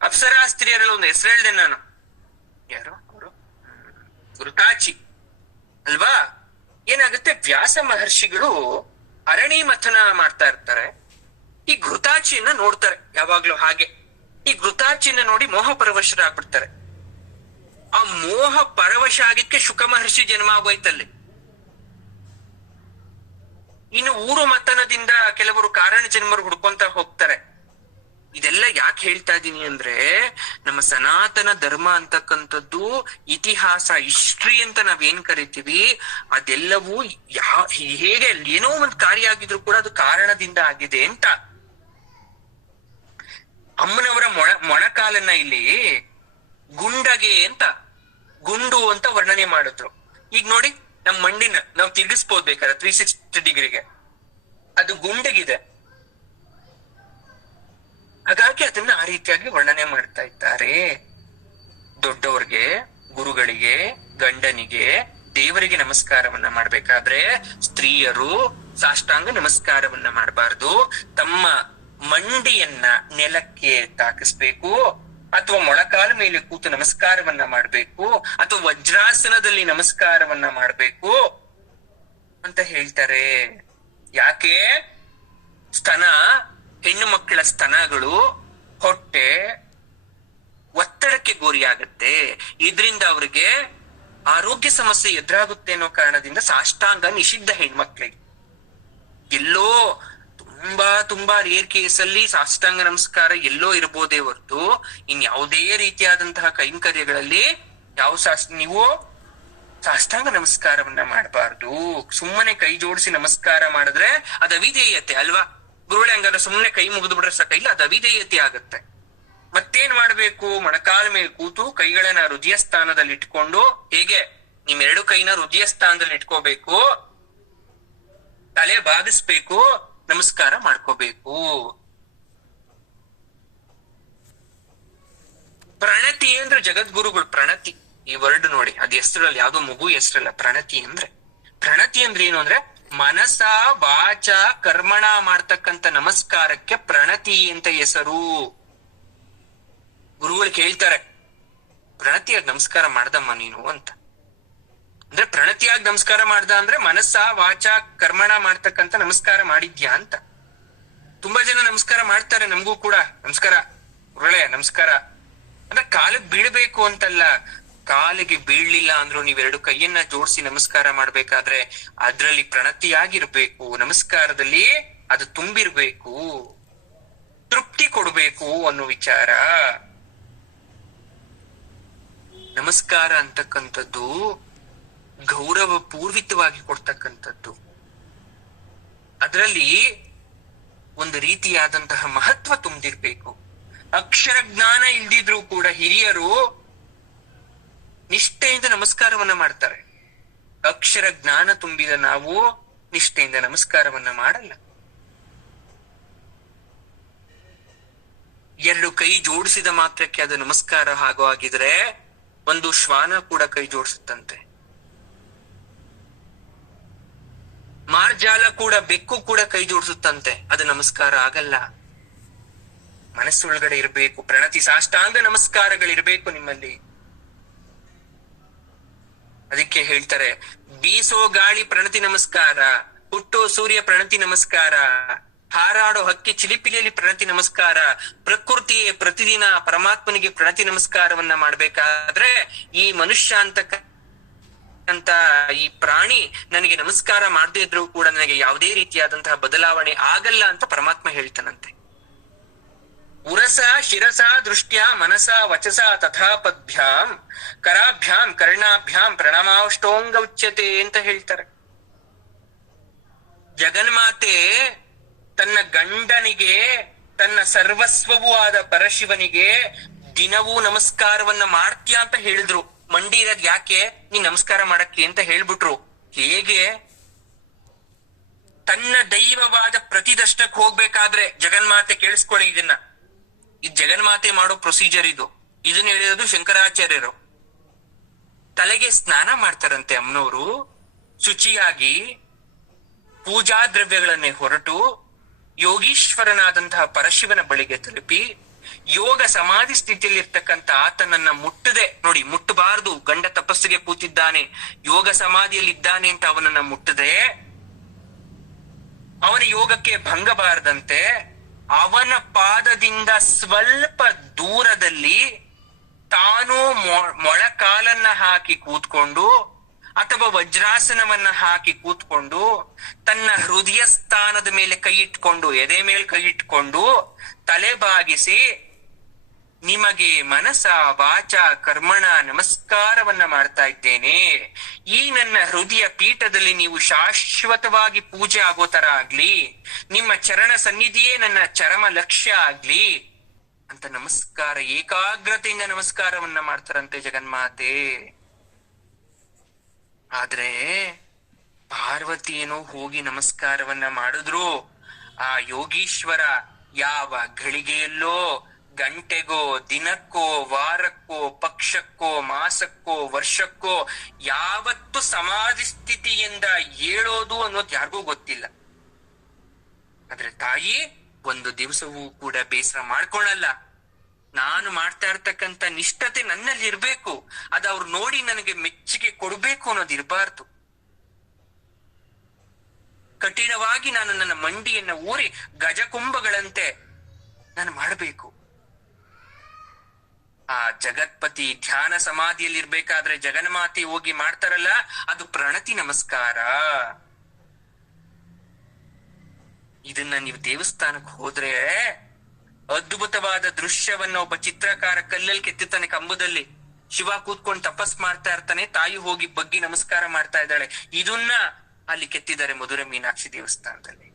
ಅಪ್ಸರಾ ಸ್ತ್ರೀಯರಲ್ಲಿ ಒಂದು ಹೆಸರು ಹೇಳ್ದೆ ನಾನು, ಯಾರು ಅವರು, ಘೃತಾಚಿ ಅಲ್ವಾ. ಏನಾಗುತ್ತೆ, ವ್ಯಾಸ ಮಹರ್ಷಿಗಳು ಅರಣಿ ಮಥನ ಮಾಡ್ತಾ ಇರ್ತಾರೆ. ಈ ಘೃತಾಚಿಯನ್ನ ನೋಡ್ತಾರೆ ಯಾವಾಗ್ಲೂ. ಹಾಗೆ ಈ ಘೃತಾಚಿಯನ್ನ ನೋಡಿ ಮೋಹ ಪರವಶರಾಗ್ಬಿಡ್ತಾರೆ. ಆ ಮೋಹ ಪರವಶ ಆಗಿದ್ಕೆ ಶುಕ ಮಹರ್ಷಿ ಜನ್ಮ ಆಗೋಯ್ತಲ್ಲಿ. ಇನ್ನು ಊರು ಮತನದಿಂದ ಕೆಲವರು ಕಾರಣ ಜನ್ಮರು ಹುಡ್ಕೊಂತ ಹೋಗ್ತಾರೆ. ಇದೆಲ್ಲ ಯಾಕೆ ಹೇಳ್ತಾ ಇದ್ದೀನಿ ಅಂದ್ರೆ, ನಮ್ಮ ಸನಾತನ ಧರ್ಮ ಅಂತಕ್ಕಂಥದ್ದು ಇತಿಹಾಸ, ಹಿಸ್ಟ್ರಿ ಅಂತ ನಾವೇನ್ ಕರಿತೀವಿ, ಅದೆಲ್ಲವೂ ಹೇಗೆ ಏನೋ ಒಂದ್ ಕಾರ್ಯ ಆಗಿದ್ರು ಕೂಡ ಅದು ಕಾರಣದಿಂದ ಆಗಿದೆ ಅಂತ. ಅಮ್ಮನವರ ಮೊಣಕಾಲನ್ನ ಇಲ್ಲಿ ಗುಂಡಗೆ ಅಂತ, ಗುಂಡು ಅಂತ ವರ್ಣನೆ ಮಾಡಿದ್ರು. ಈಗ ನೋಡಿ, ನಮ್ ಮಂಡಿನ ನಾವು ತಿರ್ಗಿಸ್ಬೋದು ಬೇಕಾದ್ರೆ 360 ಡಿಗ್ರಿಗೆ, ಅದು ಗುಂಡಗಿದೆ. ಹಾಗಾಗಿ ಅದನ್ನ ಆ ರೀತಿಯಾಗಿ ವರ್ಣನೆ ಮಾಡ್ತಾ ಇದ್ದಾರೆ. ದೊಡ್ಡವ್ರಿಗೆ, ಗುರುಗಳಿಗೆ, ಗಂಡನಿಗೆ, ದೇವರಿಗೆ ನಮಸ್ಕಾರವನ್ನ ಮಾಡ್ಬೇಕಾದ್ರೆ ಸ್ತ್ರೀಯರು ಸಾಷ್ಟಾಂಗ ನಮಸ್ಕಾರವನ್ನ ಮಾಡಬಾರ್ದು. ತಮ್ಮ ಮಂಡಿಯನ್ನ ನೆಲಕ್ಕೆ ತಾಕಿಸ್ಬೇಕು, ಅಥವಾ ಮೊಳಕಾಲ ಮೇಲೆ ಕೂತು ನಮಸ್ಕಾರವನ್ನ ಮಾಡ್ಬೇಕು, ಅಥವಾ ವಜ್ರಾಸನದಲ್ಲಿ ನಮಸ್ಕಾರವನ್ನ ಮಾಡ್ಬೇಕು ಅಂತ ಹೇಳ್ತಾರೆ. ಯಾಕೆ? ಸ್ತನ, ಹೆಣ್ಣು ಮಕ್ಕಳ ಸ್ತನಗಳು, ಹೊಟ್ಟೆ ಒತ್ತಡಕ್ಕೆ ಗುರಿಯಾಗುತ್ತೆ. ಇದರಿಂದ ಅವ್ರಿಗೆ ಆರೋಗ್ಯ ಸಮಸ್ಯೆ ಎದುರಾಗುತ್ತೆ ಅನ್ನೋ ಕಾರಣದಿಂದ ಸಾಷ್ಟಾಂಗ ನಿಷಿದ್ಧ ಹೆಣ್ಮಕ್ಳಿಗೆ. ಎಲ್ಲೋ ತುಂಬಾ ರೇರ್ ಕೇಸಲ್ಲಿ ಸಾಷ್ಟಾಂಗ ನಮಸ್ಕಾರ ಎಲ್ಲೋ ಇರ್ಬೋದೇ ಹೊರತು ಇನ್ ಯಾವುದೇ ರೀತಿಯಾದಂತಹ ಕೈಂಕರ್ಯಗಳಲ್ಲಿ ನೀವು ಸಾಷ್ಟಾಂಗ ನಮಸ್ಕಾರವನ್ನ ಮಾಡಬಾರ್ದು. ಸುಮ್ಮನೆ ಕೈ ಜೋಡಿಸಿ ನಮಸ್ಕಾರ ಮಾಡಿದ್ರೆ ಅದು ಅವಿಧೇಯತೆ ಅಲ್ವಾ. ಗುರುಳೆ ಹಂಗಾದ್ರೆ ಸುಮ್ಮನೆ ಕೈ ಮುಗಿದು ಬಿಡ್ರೆ ಸಾಕ, ಇಲ್ಲ, ಅದು ಅವಿಧೇಯತೆ ಆಗತ್ತೆ. ಮತ್ತೇನ್ ಮಾಡ್ಬೇಕು? ಮೊಣಕಾಲ ಮೇಲೆ ಕೂತು ಕೈಗಳನ್ನ ಹೃದಯ ಸ್ಥಾನದಲ್ಲಿ ಇಟ್ಕೊಂಡು, ಹೇಗೆ ನಿಮ್ 2 ಕೈನ ಹೃದಯ ಸ್ಥಾನದಲ್ಲಿ ಇಟ್ಕೋಬೇಕು, ತಲೆ ಬಾಗಿಸ್ಬೇಕು, ನಮಸ್ಕಾರ ಮಾಡ್ಕೋಬೇಕು. ಪ್ರಣತಿ ಅಂದ್ರೆ ಜಗದ್ಗುರುಗಳು ಪ್ರಣತಿ, ಈ ವರ್ಡ್ ನೋಡಿ, ಅದ್ ಹೆಸರಲ್ಲಿ ಯಾವ್ದೋ ಮಗು ಹೆಸರಲ್ಲ. ಪ್ರಣತಿ ಅಂದ್ರೆ ಏನು ಅಂದ್ರೆ ಮನಸ ವಾಚ ಕರ್ಮಣ ಮಾಡ್ತಕ್ಕಂಥ ನಮಸ್ಕಾರಕ್ಕೆ ಪ್ರಣತಿ ಅಂತ ಹೆಸರು. ಗುರುಗಳು ಕೇಳ್ತಾರೆ, ಪ್ರಣತಿಯಾಗಿ ನಮಸ್ಕಾರ ಮಾಡ್ದಮ್ಮ ನೀನು ಅಂತ. ಅಂದ್ರೆ ಪ್ರಣತಿಯಾಗಿ ನಮಸ್ಕಾರ ಮಾಡ್ದ ಅಂದ್ರೆ ಮನಸ್ಸ ವಾಚ ಕರ್ಮಣ ಮಾಡ್ತಕ್ಕಂಥ ನಮಸ್ಕಾರ ಮಾಡಿದ್ಯಾ ಅಂತ. ತುಂಬಾ ಜನ ನಮಸ್ಕಾರ ಮಾಡ್ತಾರೆ, ನಮಗೂ ಕೂಡ ನಮಸ್ಕಾರ ಗುರುಗಳೇ ನಮಸ್ಕಾರ ಅಂದ್ರೆ ಕಾಲಿಗೆ ಬೀಳ್ಬೇಕು ಅಂತಲ್ಲ. ಕಾಲಿಗೆ ಬೀಳ್ಲಿಲ್ಲ ಅಂದ್ರು ನೀವ್ 2 ಕೈಯನ್ನ ಜೋಡಿಸಿ ನಮಸ್ಕಾರ ಮಾಡ್ಬೇಕಾದ್ರೆ ಅದ್ರಲ್ಲಿ ಪ್ರಣತಿಯಾಗಿರ್ಬೇಕು. ನಮಸ್ಕಾರದಲ್ಲಿ ಅದು ತುಂಬಿರ್ಬೇಕು, ತೃಪ್ತಿ ಕೊಡ್ಬೇಕು ಅನ್ನೋ ವಿಚಾರ. ನಮಸ್ಕಾರ ಅಂತಕ್ಕಂಥದ್ದು ಗೌರವ ಪೂರ್ವಿತವಾಗಿ ಕೊಡ್ತಕ್ಕಂಥದ್ದು. ಅದರಲ್ಲಿ ಒಂದು ರೀತಿಯಾದಂತಹ ಮಹತ್ವ ತುಂಬಿರ್ಬೇಕು. ಅಕ್ಷರ ಜ್ಞಾನ ಇಲ್ದಿದ್ರು ಕೂಡ ಹಿರಿಯರು ನಿಷ್ಠೆಯಿಂದ ನಮಸ್ಕಾರವನ್ನ ಮಾಡ್ತಾರೆ. ಅಕ್ಷರ ಜ್ಞಾನ ತುಂಬಿದ ನಾವು ನಿಷ್ಠೆಯಿಂದ ನಮಸ್ಕಾರವನ್ನ ಮಾಡಲ್ಲ. 2 ಕೈ ಜೋಡಿಸಿದ ಮಾತ್ರಕ್ಕೆ ಅದು ನಮಸ್ಕಾರ ಆಗೋ ಆಗಿದ್ರೆ ಒಂದು ಶ್ವಾನ ಕೂಡ ಕೈ ಜೋಡಿಸುತ್ತಂತೆ. ಮಾರ್ಜಾಲ ಕೂಡ, ಬೆಕ್ಕು ಕೂಡ ಕೈ ಜೋಡಿಸುತ್ತಂತೆ, ಅದು ನಮಸ್ಕಾರ ಆಗಲ್ಲ. ಮನಸ್ಸೊಳಗಡೆ ಇರಬೇಕು, ಪ್ರಣತಿ ಸಾಷ್ಟಾಂಗ ನಮಸ್ಕಾರಗಳಿರ್ಬೇಕು ನಿಮ್ಮಲ್ಲಿ. ಅದಕ್ಕೆ ಹೇಳ್ತಾರೆ, ಬೀಸೋ ಗಾಳಿ ಪ್ರಣತಿ ನಮಸ್ಕಾರ, ಹುಟ್ಟೋ ಸೂರ್ಯ ಪ್ರಣತಿ ನಮಸ್ಕಾರ, ಹಾರಾಡೋ ಹಕ್ಕಿ ಚಿಲಿಪಿಲಿಯಲ್ಲಿ ಪ್ರಣತಿ ನಮಸ್ಕಾರ, ಪ್ರಕೃತಿಯೇ ಪ್ರತಿದಿನ ಪರಮಾತ್ಮನಿಗೆ ಪ್ರಣತಿ ನಮಸ್ಕಾರವನ್ನ ಮಾಡ್ಬೇಕಾದ್ರೆ ಈ ಮನುಷ್ಯ ಅಂತ ಈ ಪ್ರಾಣಿ ನನಗೆ ನಮಸ್ಕಾರ ಮಾಡದೇ ಇದ್ರೂ ಕೂಡ ನನಗೆ ಯಾವುದೇ ರೀತಿಯಾದಂತಹ ಬದಲಾವಣೆ ಆಗಲ್ಲ ಅಂತ ಪರಮಾತ್ಮ ಹೇಳ್ತಾನಂತೆ. ಉರಸ ಶಿರಸ ದೃಷ್ಟ್ಯ ಮನಸ ವಚಸ ತಥಾ ಪದ್ಭ್ಯಾಂ ಕರಾಭ್ಯಾಂ ಕರ್ಣಾಭ್ಯಾಂ ಪ್ರಣಮಾಷ್ಟೋಂಗ ಉಚ್ಯತೆ ಅಂತ ಹೇಳ್ತಾರೆ. ಜಗನ್ಮಾತೆ ತನ್ನ ಗಂಡನಿಗೆ, ತನ್ನ ಸರ್ವಸ್ವವೂ ಆದ ಪರಶಿವನಿಗೆ ದಿನವೂ ನಮಸ್ಕಾರವನ್ನ ಮಾಡ್ತೀಯ ಅಂತ ಹೇಳಿದ್ರು. ಮಂಡಿ ಇರೋದ್ ಯಾಕೆ, ನೀ ನಮಸ್ಕಾರ ಮಾಡಕ್ಕೆ ಅಂತ ಹೇಳ್ಬಿಟ್ರು. ಹೇಗೆ? ತನ್ನ ದೈವವಾದ ಪ್ರತಿದರ್ಶನಕ್ಕೆ ಹೋಗ್ಬೇಕಾದ್ರೆ ಜಗನ್ಮಾತೆ, ಕೇಳಿಸ್ಕೊಳ್ಳಿ ಇದನ್ನ, ಇದು ಜಗನ್ಮಾತೆ ಮಾಡೋ ಪ್ರೊಸೀಜರ್ ಇದು. ಇದನ್ನ ಹೇಳಿರೋದು ಶಂಕರಾಚಾರ್ಯರು. ತಲೆಗೆ ಸ್ನಾನ ಮಾಡ್ತಾರಂತೆ ಅಮ್ಮನವರು, ಶುಚಿಯಾಗಿ ಪೂಜಾ ದ್ರವ್ಯಗಳನ್ನೇ ಹೊರಟು ಯೋಗೀಶ್ವರನಾದಂತಹ ಪರಶಿವನ ಬಳಿಗೆ ತಲುಪಿ ಯೋಗ ಸಮಾಧಿ ಸ್ಥಿತಿಯಲ್ಲಿ ಇರ್ತಕ್ಕಂಥ ಆತನನ್ನ ಮುಟ್ಟದೆ, ನೋಡಿ ಮುಟ್ಟಬಾರದು, ಗಂಡ ತಪಸ್ಸಿಗೆ ಕೂತಿದ್ದಾನೆ, ಯೋಗ ಸಮಾಧಿಯಲ್ಲಿ ಇದ್ದಾನೆ ಅಂತ ಅವನನ್ನ ಮುಟ್ಟದೆ, ಅವನ ಯೋಗಕ್ಕೆ ಭಂಗ ಬಾರದಂತೆ ಅವನ ಪಾದದಿಂದ ಸ್ವಲ್ಪ ದೂರದಲ್ಲಿ ತಾನು ಮೊಳಕಾಲನ್ನ ಹಾಕಿ ಕೂತ್ಕೊಂಡು ಅಥವಾ ವಜ್ರಾಸನವನ್ನ ಹಾಕಿ ಕೂತ್ಕೊಂಡು ತನ್ನ ಹೃದಯ ಸ್ಥಾನದ ಮೇಲೆ ಕೈ ಇಟ್ಕೊಂಡು, ಎದೆ ಮೇಲೆ ಕೈ ಇಟ್ಕೊಂಡು ತಲೆ ಬಾಗಿಸಿ ನಿಮಗೆ ಮನಸ ವಾಚ ಕರ್ಮಣ ನಮಸ್ಕಾರವನ್ನ ಮಾಡ್ತಾ ಇದ್ದೇನೆ, ಈ ನನ್ನ ಹೃದಯ ಪೀಠದಲ್ಲಿ ನೀವು ಶಾಶ್ವತವಾಗಿ ಪೂಜೆ ಆಗೋ ತರ ಆಗ್ಲಿ, ನಿಮ್ಮ ಚರಣ ಸನ್ನಿಧಿಯೇ ನನ್ನ ಚರಮ ಲಕ್ಷ್ಯ ಆಗ್ಲಿ ಅಂತ ನಮಸ್ಕಾರ, ಏಕಾಗ್ರತೆಯಿಂದ ನಮಸ್ಕಾರವನ್ನ ಮಾಡ್ತಾರಂತೆ ಜಗನ್ಮಾತೆ. ಆದ್ರೆ ಪಾರ್ವತಿ ಏನೋ ಹೋಗಿ ನಮಸ್ಕಾರವನ್ನ ಮಾಡಿದ್ರು, ಆ ಯೋಗೀಶ್ವರ ಯಾವ ಘಳಿಗೆಯಲ್ಲೋ, ಗಂಟೆಗೋ, ದಿನಕ್ಕೋ, ವಾರಕ್ಕೋ, ಪಕ್ಷಕ್ಕೋ, ಮಾಸಕ್ಕೋ, ವರ್ಷಕ್ಕೋ ಯಾವತ್ತು ಸಮಾಧಿ ಸ್ಥಿತಿಯಿಂದ ಏಳೋದು ಅನ್ನೋದು ಯಾರಿಗೂ ಗೊತ್ತಿಲ್ಲ. ಆದ್ರೆ ತಾಯಿ ಒಂದು ದಿವಸವೂ ಕೂಡ ಬೇಸರ ಮಾಡ್ಕೊಳ್ಳಲ್ಲ. ನಾನು ಮಾಡ್ತಾ ಇರ್ತಕ್ಕಂಥ ನಿಷ್ಠತೆ ನನ್ನಲ್ಲಿ ಇರ್ಬೇಕು, ಅದು ಅವ್ರು ನೋಡಿ ನನಗೆ ಮೆಚ್ಚುಗೆ ಕೊಡ್ಬೇಕು ಅನ್ನೋದು ಇರಬಾರ್ದು. ಕಠಿಣವಾಗಿ ನಾನು ನನ್ನ ಮಂಡಿಯನ್ನ ಊರಿ ಗಜಕುಂಭಗಳಂತೆ ನಾನು ಮಾಡಬೇಕು. ಆ ಜಗತ್ಪತಿ ಧ್ಯಾನ ಸಮಾಧಿಯಲ್ಲಿ ಇರ್ಬೇಕಾದ್ರೆ ಜಗನ್ಮಾತೆ ಹೋಗಿ ಮಾಡ್ತಾರಲ್ಲ, ಅದು ಪ್ರಣತಿ ನಮಸ್ಕಾರ. ಇದನ್ನ ನೀವು ದೇವಸ್ಥಾನಕ್ಕೆ ಹೋದ್ರೆ ಅದ್ಭುತವಾದ ದೃಶ್ಯವನ್ನ ಒಬ್ಬ ಚಿತ್ರಕಾರ ಕಲ್ಲಲ್ಲಿ ಕೆತ್ತಿತಾನೆ, ಕಂಬದಲ್ಲಿ ಶಿವ ಕೂತ್ಕೊಂಡು ತಪಸ್ ಮಾಡ್ತಾ ಇರ್ತಾನೆ, ತಾಯಿ ಹೋಗಿ ಬಗ್ಗಿ ನಮಸ್ಕಾರ ಮಾಡ್ತಾ ಇದ್ದಾಳೆ. ಇದನ್ನ ಅಲ್ಲಿ ಕೆತ್ತಿದ್ದಾರೆ ಮಧುರೆ ಮೀನಾಕ್ಷಿ ದೇವಸ್ಥಾನದಲ್ಲಿ.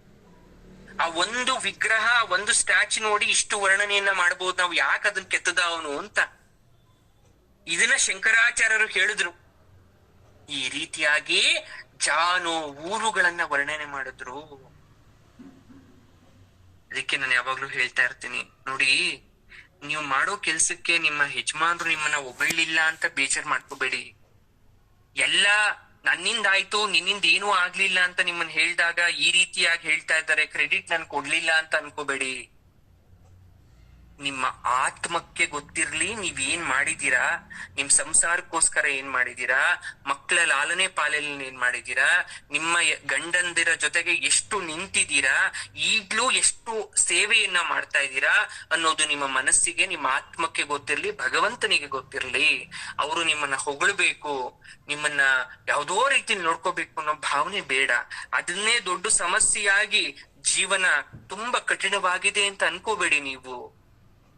ಆ ಒಂದು ವಿಗ್ರಹ, ಒಂದು ಸ್ಟ್ಯಾಚು ನೋಡಿ ಇಷ್ಟು ವರ್ಣನೆಯನ್ನ ಮಾಡಬಹುದು ನಾವು, ಯಾಕೆ ಅದನ್ನ ಕೆತ್ತದ ಅವನು ಅಂತ. ಇದನ್ನ ಶಂಕರಾಚಾರ್ಯರು ಹೇಳಿದ್ರು. ಈ ರೀತಿಯಾಗಿ ಜಾನು ಊರುಗಳನ್ನ ವರ್ಣನೆ ಮಾಡಿದ್ರು. ಅದಕ್ಕೆ ನಾನು ಯಾವಾಗ್ಲೂ ಹೇಳ್ತಾ ಇರ್ತೀನಿ, ನೋಡಿ ನೀವು ಮಾಡೋ ಕೆಲ್ಸಕ್ಕೆ ನಿಮ್ಮ ಯಜಮಾನ್ರು ನಿಮ್ಮನ್ನ ಹೊಗಳಿಲ್ಲ ಅಂತ ಬೇಜಾರ್ ಮಾಡ್ಕೋಬೇಡಿ. ಎಲ್ಲ ನನ್ನಿಂದ ಆಯ್ತು ನಿನ್ನಿಂದ ಏನೂ ಆಗ್ಲಿಲ್ಲ ಅಂತ ನಿಮ್ಮನ್ನ ಹೇಳಿದಾಗ ಈ ರೀತಿಯಾಗಿ ಹೇಳ್ತಾ ಇದ್ದಾರೆ, ಕ್ರೆಡಿಟ್ ನನ್ ಕೊಡ್ಲಿಲ್ಲ ಅಂತ ಅನ್ಕೋಬೇಡಿ. ನಿಮ್ಮ ಆತ್ಮಕ್ಕೆ ಗೊತ್ತಿರ್ಲಿ ನೀವೇನ್ ಮಾಡಿದೀರಾ, ನಿಮ್ ಸಂಸಾರಕ್ಕೋಸ್ಕರ ಏನ್ ಮಾಡಿದೀರಾ, ಮಕ್ಕಳ ಲಾಲನೆ ಪಾಲನೆ ಏನ್ ಮಾಡಿದೀರಾ, ನಿಮ್ಮ ಗಂಡಂದಿರ ಜೊತೆಗೆ ಎಷ್ಟು ನಿಂತಿದ್ದೀರಾ, ಈಗ್ಲೂ ಎಷ್ಟು ಸೇವೆಯನ್ನ ಮಾಡ್ತಾ ಇದ್ದೀರಾ ಅನ್ನೋದು ನಿಮ್ಮ ಮನಸ್ಸಿಗೆ, ನಿಮ್ಮ ಆತ್ಮಕ್ಕೆ ಗೊತ್ತಿರ್ಲಿ, ಭಗವಂತನಿಗೆ ಗೊತ್ತಿರ್ಲಿ. ಅವರು ನಿಮ್ಮನ್ನ ಹೊಗಳ್ಬೇಕು, ನಿಮ್ಮನ್ನ ಯಾವ್ದೋ ರೀತಿ ನೋಡ್ಕೋಬೇಕು ಅನ್ನೋ ಭಾವನೆ ಬೇಡ. ಅದನ್ನೇ ದೊಡ್ಡ ಸಮಸ್ಯೆಯಾಗಿ ಜೀವನ ತುಂಬಾ ಕಠಿಣವಾಗಿದೆ ಅಂತ ಅನ್ಕೋಬೇಡಿ. ನೀವು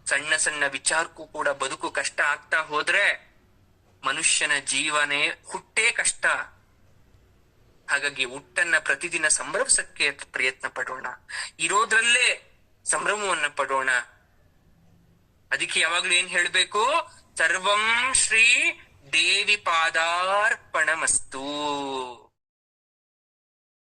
ಸಣ್ಣ ಸಣ್ಣ ವಿಚಾರಕ್ಕೂ ಕೂಡ ಬದುಕು ಕಷ್ಟ ಆಗ್ತಾ ಹೋದ್ರೆ ಮನುಷ್ಯನ ಜೀವನೇ ಹುಟ್ಟೇ ಕಷ್ಟ. ಹಾಗಾಗಿ ಹುಟ್ಟನ್ನ ಪ್ರತಿದಿನ ಸಂಭ್ರಮಿಸಕ್ಕೆ ಪ್ರಯತ್ನ ಪಡೋಣ, ಇರೋದ್ರಲ್ಲೇ ಸಂಭ್ರಮವನ್ನ ಪಡೋಣ. ಅದಕ್ಕೆ ಯಾವಾಗ್ಲೂ ಏನ್ ಹೇಳ್ಬೇಕು, ಸರ್ವಂ ಶ್ರೀ ದೇವಿ ಪಾದಾರ್ಪಣಮಸ್ತು.